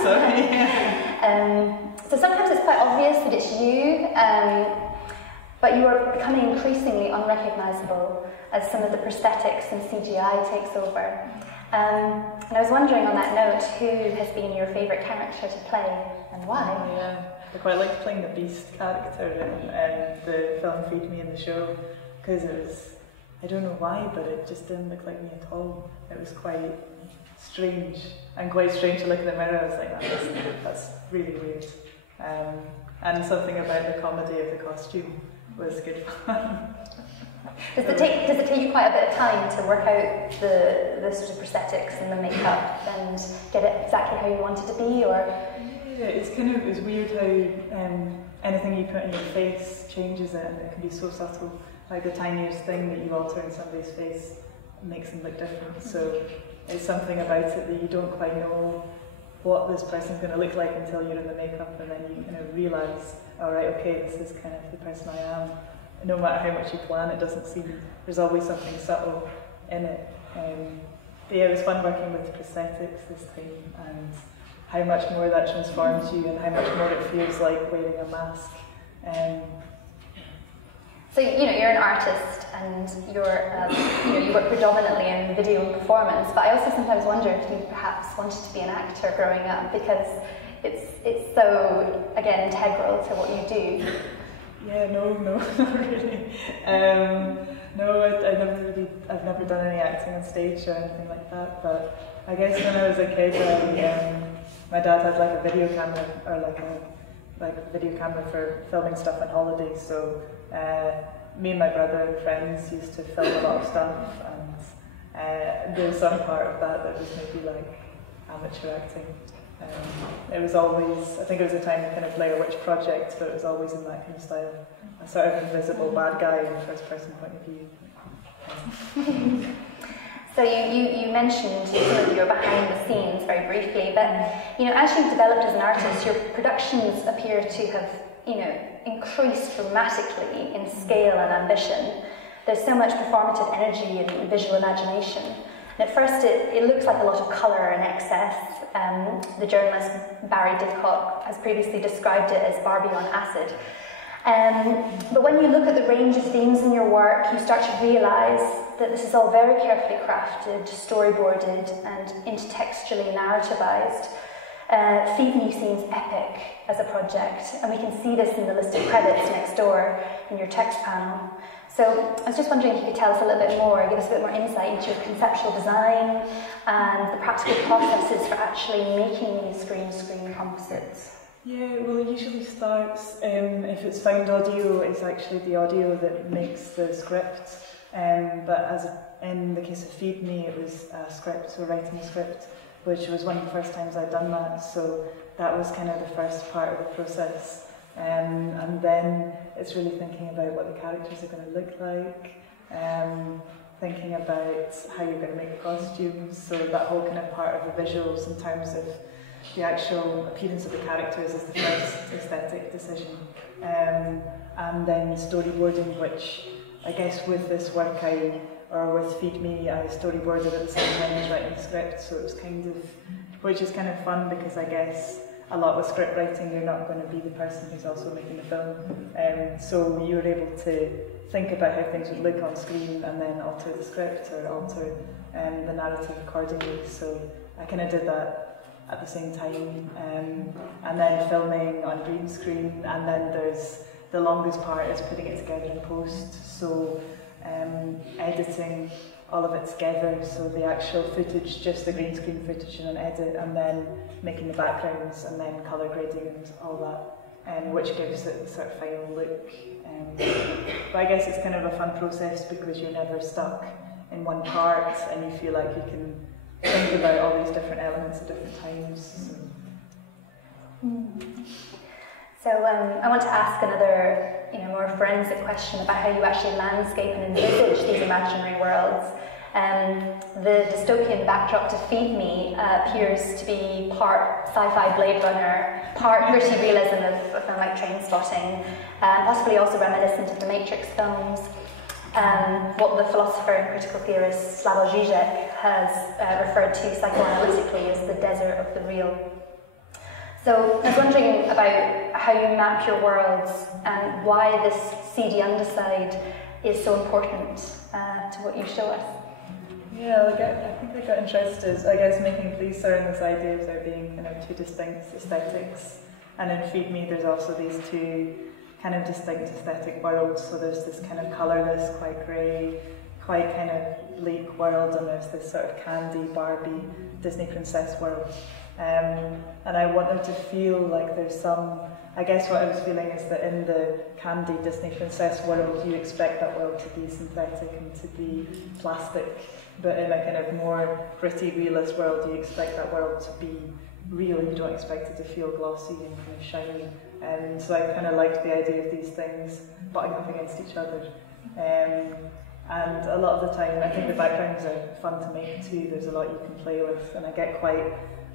So sometimes it's quite obvious that it's you, but you are becoming increasingly unrecognisable as some of the prosthetics and CGI takes over. And I was wondering on that note, who has been your favourite character to play and why? Yeah, I quite liked playing the Beast character in the film Feed Me in the show, because it was, I don't know why, but it just didn't look like me at all. It was quite strange, and quite strange to look in the mirror. I was like, that's really weird. And something about the comedy of the costume was good fun. Does it take you quite a bit of time to work out the sort of prosthetics and the makeup and get it exactly how you want it to be, or? Yeah, it's weird how anything you put in your face changes it, and it can be so subtle. Like the tiniest thing that you alter in somebody's face makes them look different. So it's something about it that you don't quite know what this person's going to look like until you're in the makeup, and then you kind of realise, all right, okay, this is kind of the person I am. No matter how much you plan, it doesn't seem, there's always something subtle in it. But yeah, it was fun working with prosthetics this time, and how much more that transforms you, and how much more it feels like wearing a mask. So you're an artist, and you work predominantly in video and performance. But I also sometimes wonder if you perhaps wanted to be an actor growing up, because it's so integral to what you do. Yeah, no, not really. I've never done any acting on stage or anything like that. But I guess when I was a kid, my dad had like a video camera, or like a video camera for filming stuff on holidays. So me and my brother and friends used to film a lot of stuff, and there was some part of that was maybe like amateur acting. It was always, I think it was a time to kind of play a witch project, but it was always in that kind of style. A sort of invisible bad guy in first person point of view. So you mentioned some of your behind the scenes very briefly, but as you've developed as an artist, your productions appear to have increased dramatically in scale and ambition. There's so much performative energy and visual imagination. And at first it looks like a lot of colour and excess. The journalist Barry Didcock has previously described it as Barbie on acid. But when you look at the range of themes in your work, you start to realise that this is all very carefully crafted, storyboarded, and intertextually narrativized. Feed Me seems epic as a project, and we can see this in the list of credits next door in your text panel. So I was just wondering if you could tell us a little bit more, give us a bit more insight into your conceptual design and the practical processes for actually making these green screen composites. Yeah, well, it usually starts, if it's found audio, it's actually the audio that makes the script. But in the case of Feed Me, it was a script, so writing a script, which was one of the first times I'd done that. So that was kind of the first part of the process. And then it's really thinking about what the characters are going to look like, thinking about how you're going to make the costumes, so that whole kind of part of the visuals in terms of the actual appearance of the characters is the first aesthetic decision. And then storyboarding, which I guess with this work with Feed Me, I storyboarded at the same time as writing the script, so it was which is kind of fun, because I guess a lot with script writing, you're not going to be the person who's also making the film. So you were able to think about how things would look on screen and then alter the script or alter the narrative accordingly. So I kind of did that at the same time. And then filming on green screen, and then there's the longest part is putting it together in post. So editing all of it together, so the actual footage, just the green screen footage in an edit, and then making the backgrounds and then colour grading and all that, which gives it the sort of final look. But I guess it's kind of a fun process because you're never stuck in one part and you feel like you can think about all these different elements at different times. So I want to ask another, more forensic question about how you actually landscape and envisage these imaginary worlds. The dystopian backdrop to Feed Me appears to be part sci-fi Blade Runner, part gritty realism of a film like Trainspotting, possibly also reminiscent of the Matrix films. What the philosopher and critical theorist Slavoj Žižek has referred to psychoanalytically as the desert of the real. So I was wondering about how you map your worlds and why this seedy underside is so important to what you show us. Yeah, I think I got interested, I guess, making police around this idea of there being two distinct aesthetics. And in Feed Me, there's also these two kind of distinct aesthetic worlds. So there's this kind of colourless, quite grey, quite kind of bleak world, and there's this sort of candy, Barbie, Disney princess world. And I wanted to feel like there's some, I guess what I was feeling is that in the candy Disney princess world, you expect that world to be synthetic and to be plastic, but in a kind of more gritty, realist world, you expect that world to be real. You don't expect it to feel glossy and kind of shiny. So I kind of liked the idea of these things butting up against each other. And a lot of the time, I think the backgrounds are fun to make too. There's a lot you can play with, and I get quite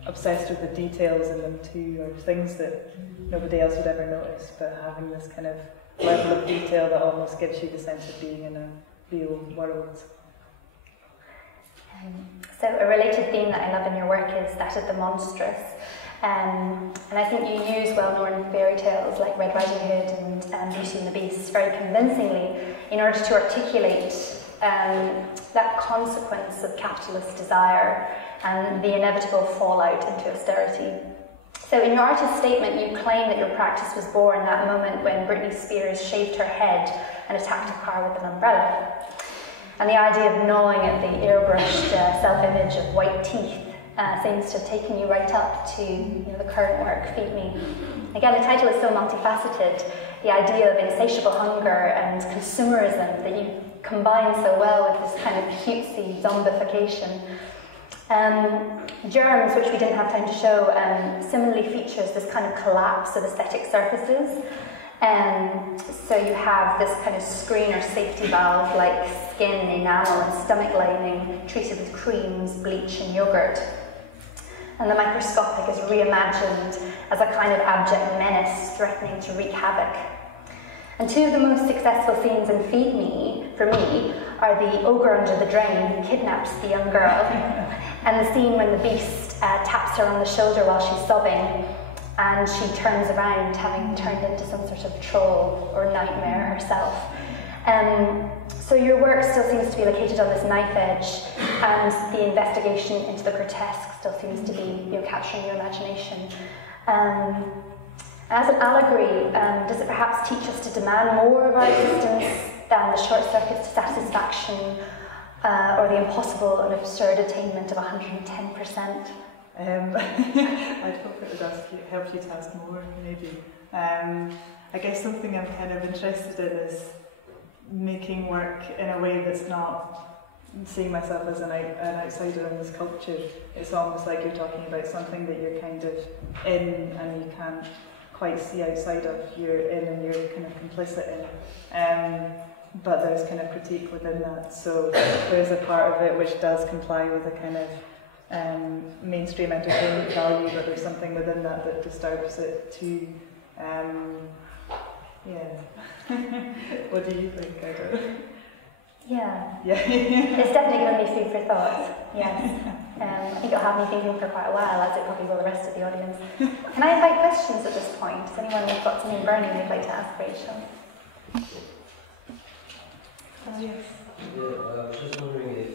obsessed with the details in them too, or things that nobody else would ever notice, but having this kind of level of detail that almost gives you the sense of being in a real world. So a related theme that I love in your work is that of the monstrous. And I think you use well-known fairy tales like Red Riding Hood and Beauty and the Beast very convincingly in order to articulate that consequence of capitalist desire and the inevitable fallout into austerity. So in your artist statement, you claim that your practice was born that moment when Britney Spears shaved her head and attacked a car with an umbrella. And the idea of gnawing at the airbrushed self-image of white teeth seems to have taken you right up to the current work, Feed Me. Again, the title is so multifaceted. The idea of insatiable hunger and consumerism that you combine so well with this kind of cutesy zombification. Germs, which we didn't have time to show, similarly features this kind of collapse of aesthetic surfaces. So you have this kind of screen or safety valve like skin, enamel and stomach lining treated with creams, bleach and yogurt. And the microscopic is reimagined as a kind of abject menace threatening to wreak havoc. And two of the most successful scenes in Feed Me, for me, are the ogre under the drain who kidnaps the young girl, and the scene when the beast taps her on the shoulder while she's sobbing, and she turns around having turned into some sort of troll or nightmare herself. So your work still seems to be located on this knife edge, and the investigation into the grotesque still seems to be capturing your imagination. As an allegory, does it perhaps teach us to demand more of our existence than the short circuits to satisfaction, or the impossible and absurd attainment of 110%? I'd hope it would help you to ask more, maybe. I guess something I'm kind of interested in is making work in a way that's not seeing myself as an outsider in this culture. It's almost like you're talking about something that you're kind of in and you can't quite see outside of. You're in and you're kind of complicit in. But there's kind of critique within that. So there's a part of it which does comply with a kind of mainstream entertainment value, but there's something within that that disturbs it too. Yeah. What do you think? I don't know. Yeah. Yeah. It's definitely given me food for thought. Yes. I think it'll have me thinking for quite a while, as it probably will the rest of the audience. Can I invite questions at this point? Has anyone got something burning they'd like to ask Rachel? Yes. Yeah, I was just wondering if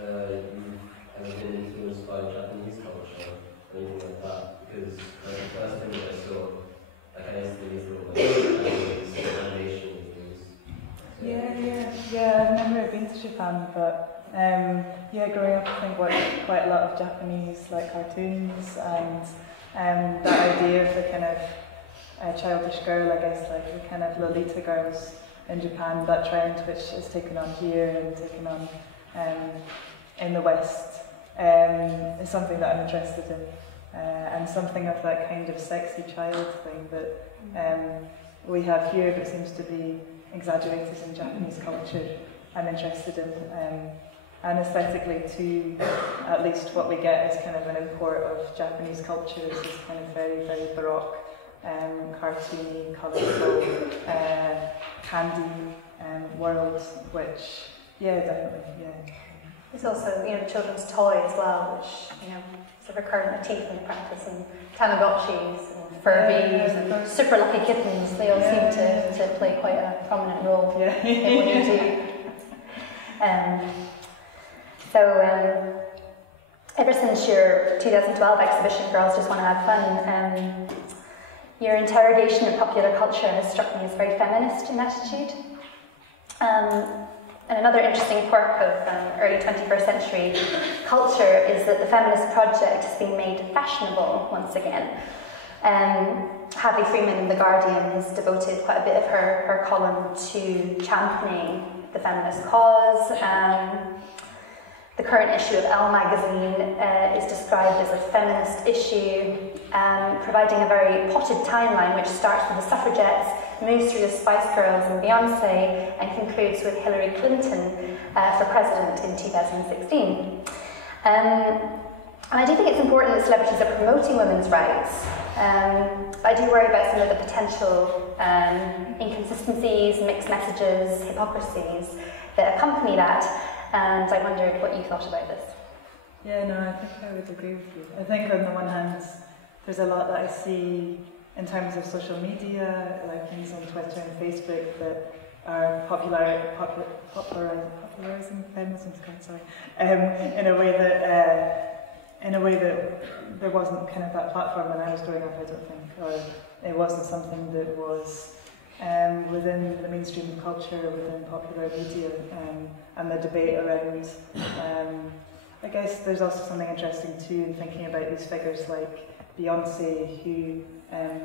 you've ever been influenced by Japanese culture or anything like that, because the first thing that I saw, I instantly thought animation things. Yeah, I've never been to Japan, but Yeah, growing up I think watched quite a lot of Japanese like cartoons, and that idea of the kind of childish girl, I guess, like the kind of Lolita girls in Japan, that trend which is taken on here and taken on in the West, is something that I'm interested in, and something of that kind of sexy child thing that we have here but seems to be exaggerated in Japanese culture. I'm interested in, and aesthetically too, at least what we get is kind of an import of Japanese culture, is this kind of very, very baroque, cartoony, colourful, candy world, which, yeah, definitely, yeah. There's also, you know, children's toy as well, which, you know, is a recurrent motif in practice, and Tamagotchis and Furbies and super lucky kittens. They all seem to play quite a prominent role in what you do. Ever since your 2012 exhibition, Girls Just Want to Have Fun, your interrogation of popular culture has struck me as very feminist in attitude. And another interesting quirk of early 21st century culture is that the feminist project has been made fashionable once again. Hadley Freeman in The Guardian has devoted quite a bit of her column to championing the feminist cause. The current issue of Elle magazine is described as a feminist issue, providing a very potted timeline which starts with the suffragettes, moves through the Spice Girls and Beyonce, and concludes with Hillary Clinton for president in 2016. And I do think it's important that celebrities are promoting women's rights. I do worry about some of the potential inconsistencies, mixed messages, hypocrisies that accompany that, and I wondered what you thought about this. Yeah, no, I think I would agree with you. I think on the one hand, there's a lot that I see in terms of social media, like things on Twitter and Facebook that are popularising feminism, in a way that there wasn't kind of that platform when I was growing up, I don't think, or it wasn't something that was within the mainstream culture, within popular media, and the debate around. I guess there's also something interesting too in thinking about these figures like Beyonce, who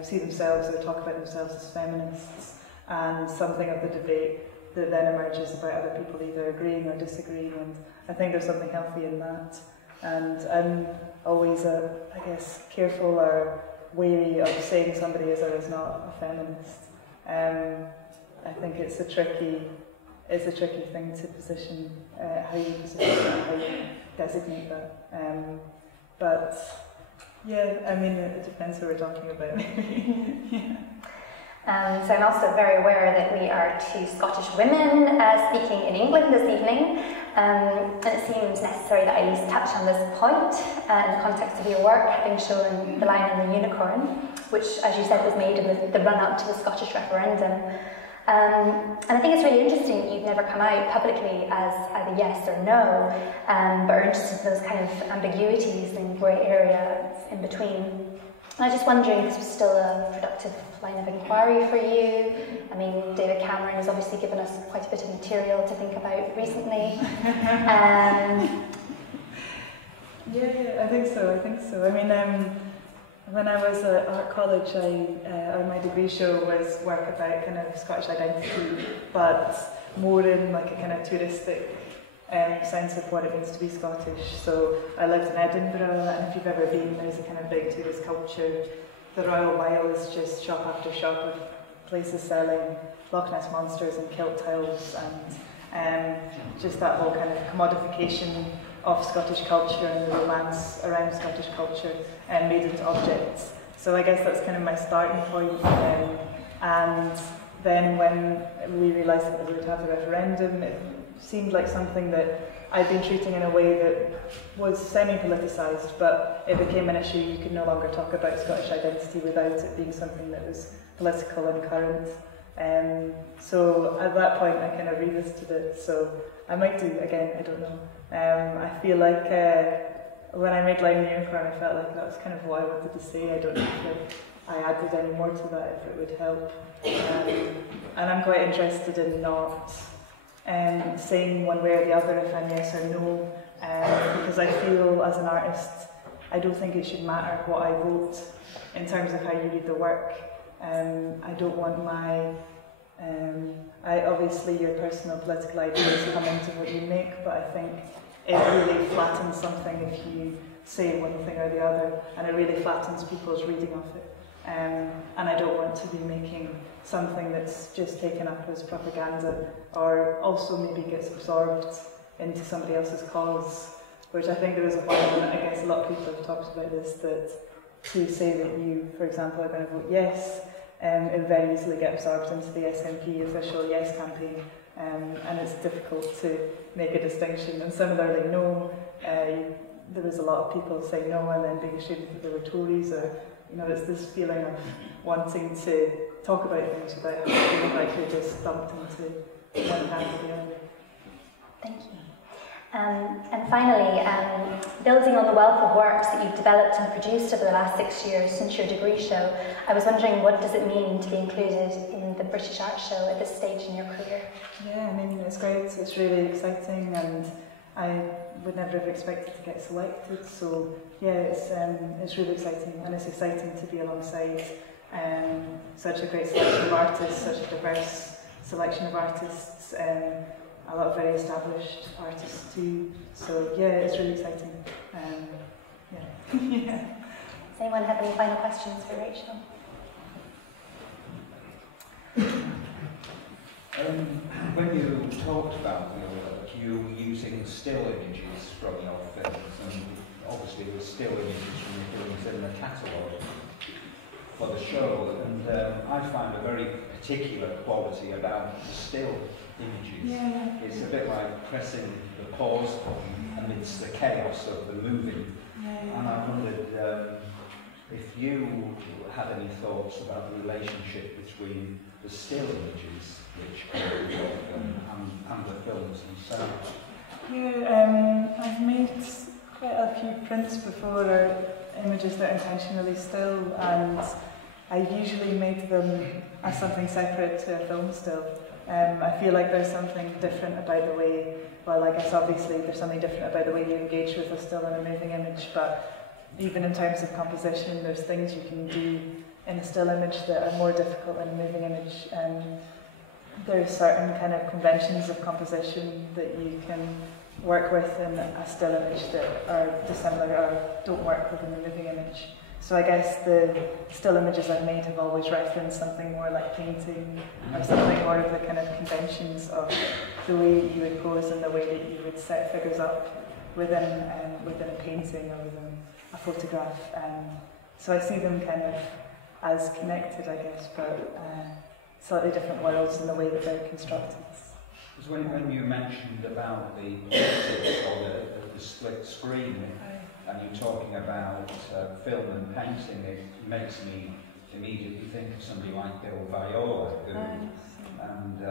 see themselves or talk about themselves as feminists, and something of the debate that then emerges about other people either agreeing or disagreeing, and I think there's something healthy in that. And I'm always, I guess, careful or wary of saying somebody is or is not a feminist. I think it's a tricky thing to position, how you position it, how you designate that. But yeah, I mean, it depends who we're talking about. So I'm also very aware that we are two Scottish women speaking in England this evening, and it seems necessary that I at least touch on this point in the context of your work, having shown The Lion and the Unicorn, which, as you said, was made in the run-up to the Scottish referendum. And I think it's really interesting that you've never come out publicly as either yes or no, but are interested in those kind of ambiguities and grey areas in between. And I was just wondering if this was still a productive line of inquiry for you. I mean, David Cameron has obviously given us quite a bit of material to think about recently. Yeah, I think so. I mean, when I was at art college, my degree show was work about kind of Scottish identity, but more in like a kind of touristic sense of what it means to be Scottish. So I lived in Edinburgh, and if you've ever been, there's a kind of big tourist culture. The Royal Mile is just shop after shop of places selling Loch Ness monsters and kilt tiles, and just that whole kind of commodification of Scottish culture and the romance around Scottish culture made into objects. So I guess that's kind of my starting point. And then when we realised that we would have the referendum, it seemed like something that I'd been treating in a way that was semi-politicised, but it became an issue. You could no longer talk about Scottish identity without it being something that was political and current. So at that point I kind of revisited it, so I might do it again, I don't know. I feel like when I made Lion and Unicorn, I felt like that was kind of what I wanted to say. I don't know if I added any more to that, if it would help. And I'm quite interested in not saying one way or the other if I'm yes or no, because I feel as an artist, I don't think it should matter what I vote in terms of how you read the work. I don't want my, obviously your personal political ideas come into what you make, but I think it really flattens something if you say one thing or the other, and it really flattens people's reading of it. And I don't want to be making something that's just taken up as propaganda, or also maybe gets absorbed into somebody else's cause, which I think there was a while, and I guess a lot of people have talked about this, that to say that you, for example, are going to vote yes, it very easily get absorbed into the SNP official yes campaign, and it's difficult to make a distinction. And similarly, no, there was a lot of people saying no and then being ashamed that they were Tories, or it's this feeling of wanting to talk about things without feeling like you're just dumped into one camp or the other. Thank you. And finally, building on the wealth of works that you've developed and produced over the last 6 years since your degree show, I was wondering, what does it mean to be included in the British Art Show at this stage in your career? Yeah, I mean, it's great, it's really exciting, and I would never have expected to get selected, so yeah, it's really exciting, and it's exciting to be alongside such a great selection of artists, such a diverse selection of artists, a lot of very established artists too, so yeah, it's really exciting. Yeah. Does anyone have any final questions for Rachel? When you talked about you using still images from your films, and obviously there were still images from your films in the catalogue for the show, and I find a very particular quality about the still images. Yeah. It's a bit like pressing the pause button amidst the chaos of the movie. Yeah. And I wondered if you had any thoughts about the relationship between the still images which come from your film and the films themselves. Yeah, I've made quite a few prints before, or images that are intentionally still, and I've usually made them as something separate to a film still. I feel like there's something different about the way, well, I guess obviously there's something different about the way you engage with a still and a moving image, but even in terms of composition, there's things you can do in a still image that are more difficult in a moving image. There's certain kind of conventions of composition that you can work with in a still image that are dissimilar or don't work within the moving image. So I guess the still images I've made have always referenced something more like painting, or something more of the kind of conventions of the way you would pose and the way that you would set figures up within a painting or within a photograph. So I see them kind of as connected, I guess, but slightly different worlds in the way that they're constructed. Because when you mentioned about the optics or the split screen, and you're talking about film and painting, it makes me immediately think of somebody like Bill Viola, and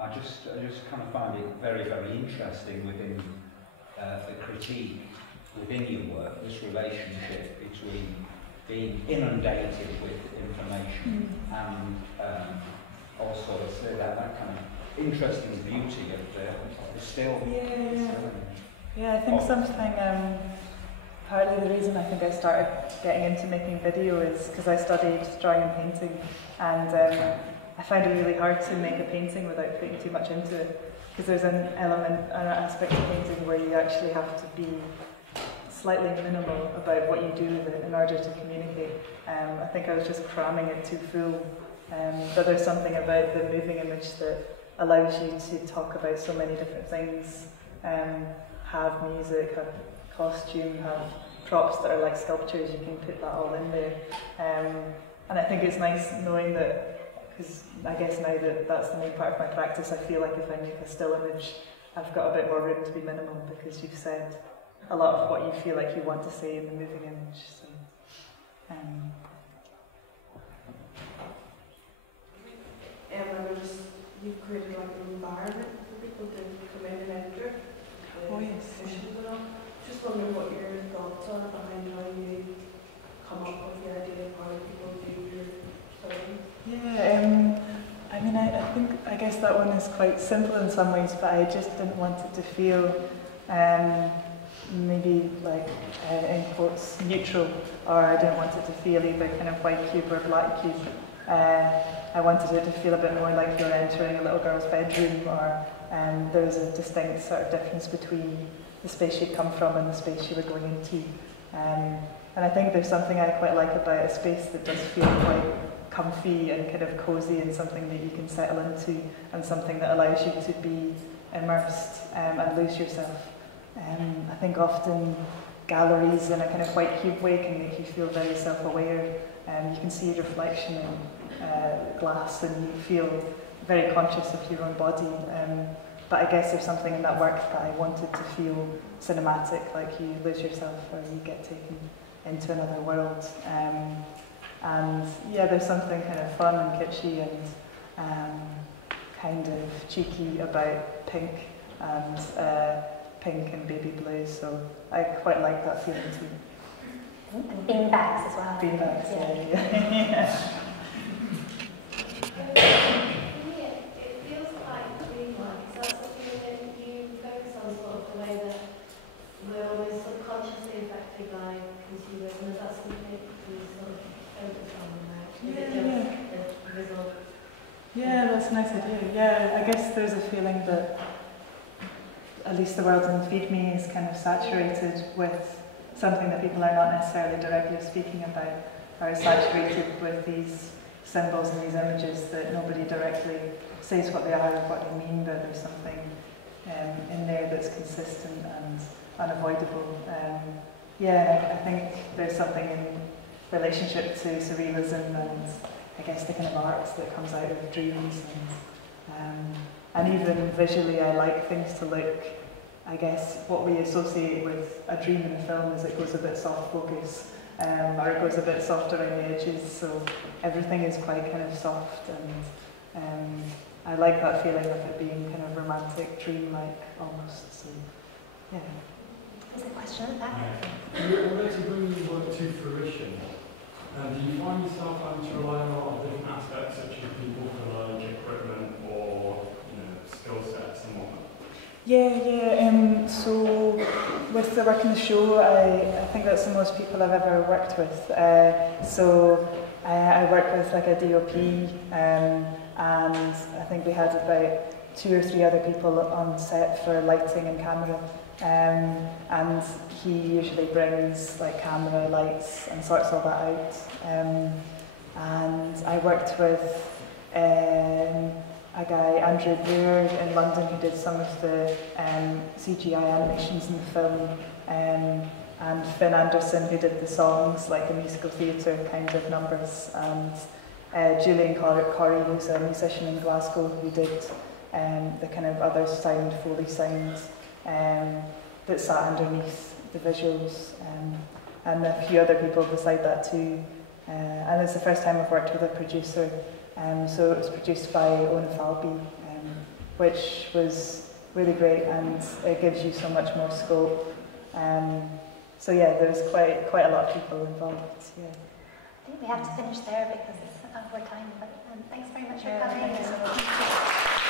I just kind of find it very, very interesting within the critique within your work, this relationship between being inundated with information and also that kind of interesting beauty of the still. Yeah, I think something, partly the reason I think I started getting into making video is because I studied drawing and painting, and I find it really hard to make a painting without putting too much into it, because there's an element, an aspect of painting where you actually have to be slightly minimal about what you do with it in order to communicate. I think I was just cramming it too full, but there's something about the moving image that allows you to talk about so many different things, have music, have costume, have props that are like sculptures, you can put that all in there. And I think it's nice knowing that, because I guess now that that's the main part of my practice, I feel like if I make a still image, I've got a bit more room to be minimal, because you've said a lot of what you feel like you want to say in the moving image. So, I noticed you've created like an environment for people to come in and enter. Exhibitions and all. Just wondering what your thoughts are behind how you come up with the idea of how people view your film. Yeah, I mean, I think, I guess that one is quite simple in some ways, but I just didn't want it to feel maybe like, in quotes, neutral, or I didn't want it to feel either kind of white cube or black cube. I wanted it to feel a bit more like you're entering a little girl's bedroom, or there was a distinct sort of difference between the space you'd come from and the space you were going into. And I think there's something I quite like about a space that does feel quite comfy and kind of cosy, and something that you can settle into, and something that allows you to be immersed and lose yourself. I think often galleries in a kind of white cube way can make you feel very self-aware. You can see your reflection in glass and you feel very conscious of your own body. But I guess there's something in that work that I wanted to feel cinematic, like you lose yourself or you get taken into another world. And yeah, there's something kind of fun and kitschy and kind of cheeky about pink and baby blue, so I quite like that feeling too. And beanbags as well. Beanbags, yeah. It feels quite dreamlike. Is that something that you focus on, sort of the way that we're always subconsciously affected by consumerism? Is that something you sort of focus on, the visual? Yeah, that's a nice idea. Yeah, I guess there's a feeling that at least the world in Feed Me is kind of saturated with something that people are not necessarily directly speaking about, or saturated with these symbols and these images that nobody directly says what they are or what they mean, but there's something in there that's consistent and unavoidable. Yeah, I think there's something in relationship to surrealism and I guess the kind of art that comes out of dreams, and even visually I like things to look, I guess what we associate with a dream in a film is it goes a bit soft focus, or it goes a bit soft around the edges, so everything is quite kind of soft, and I like that feeling of it being kind of romantic, dream-like almost, so yeah. There's a question at the back. We're to bring your work to fruition. Do you find yourself having to rely on a lot of different aspects, such as people for like equipment or skill sets and whatnot? Yeah. So with the work in the show, I think that's the most people I've ever worked with. So I work with like a DOP, and I think we had about 2 or 3 other people on set for lighting and camera. And he usually brings like camera, lights, and sorts all that out. And I worked with a guy, Andrew Brewer, in London, who did some of the CGI animations in the film, and Finn Anderson, who did the songs, like the musical theatre kind of numbers, and Julian Corrie, who's a musician in Glasgow, who did the kind of other sound, Foley sounds, that sat underneath the visuals, and a few other people beside that too. And it's the first time I've worked with a producer, so it was produced by Ona Falby, which was really great, and it gives you so much more scope. So yeah, there's quite a lot of people involved. Yeah. I think we have to finish there because it's over time, but thanks very much for coming. Thank you so much.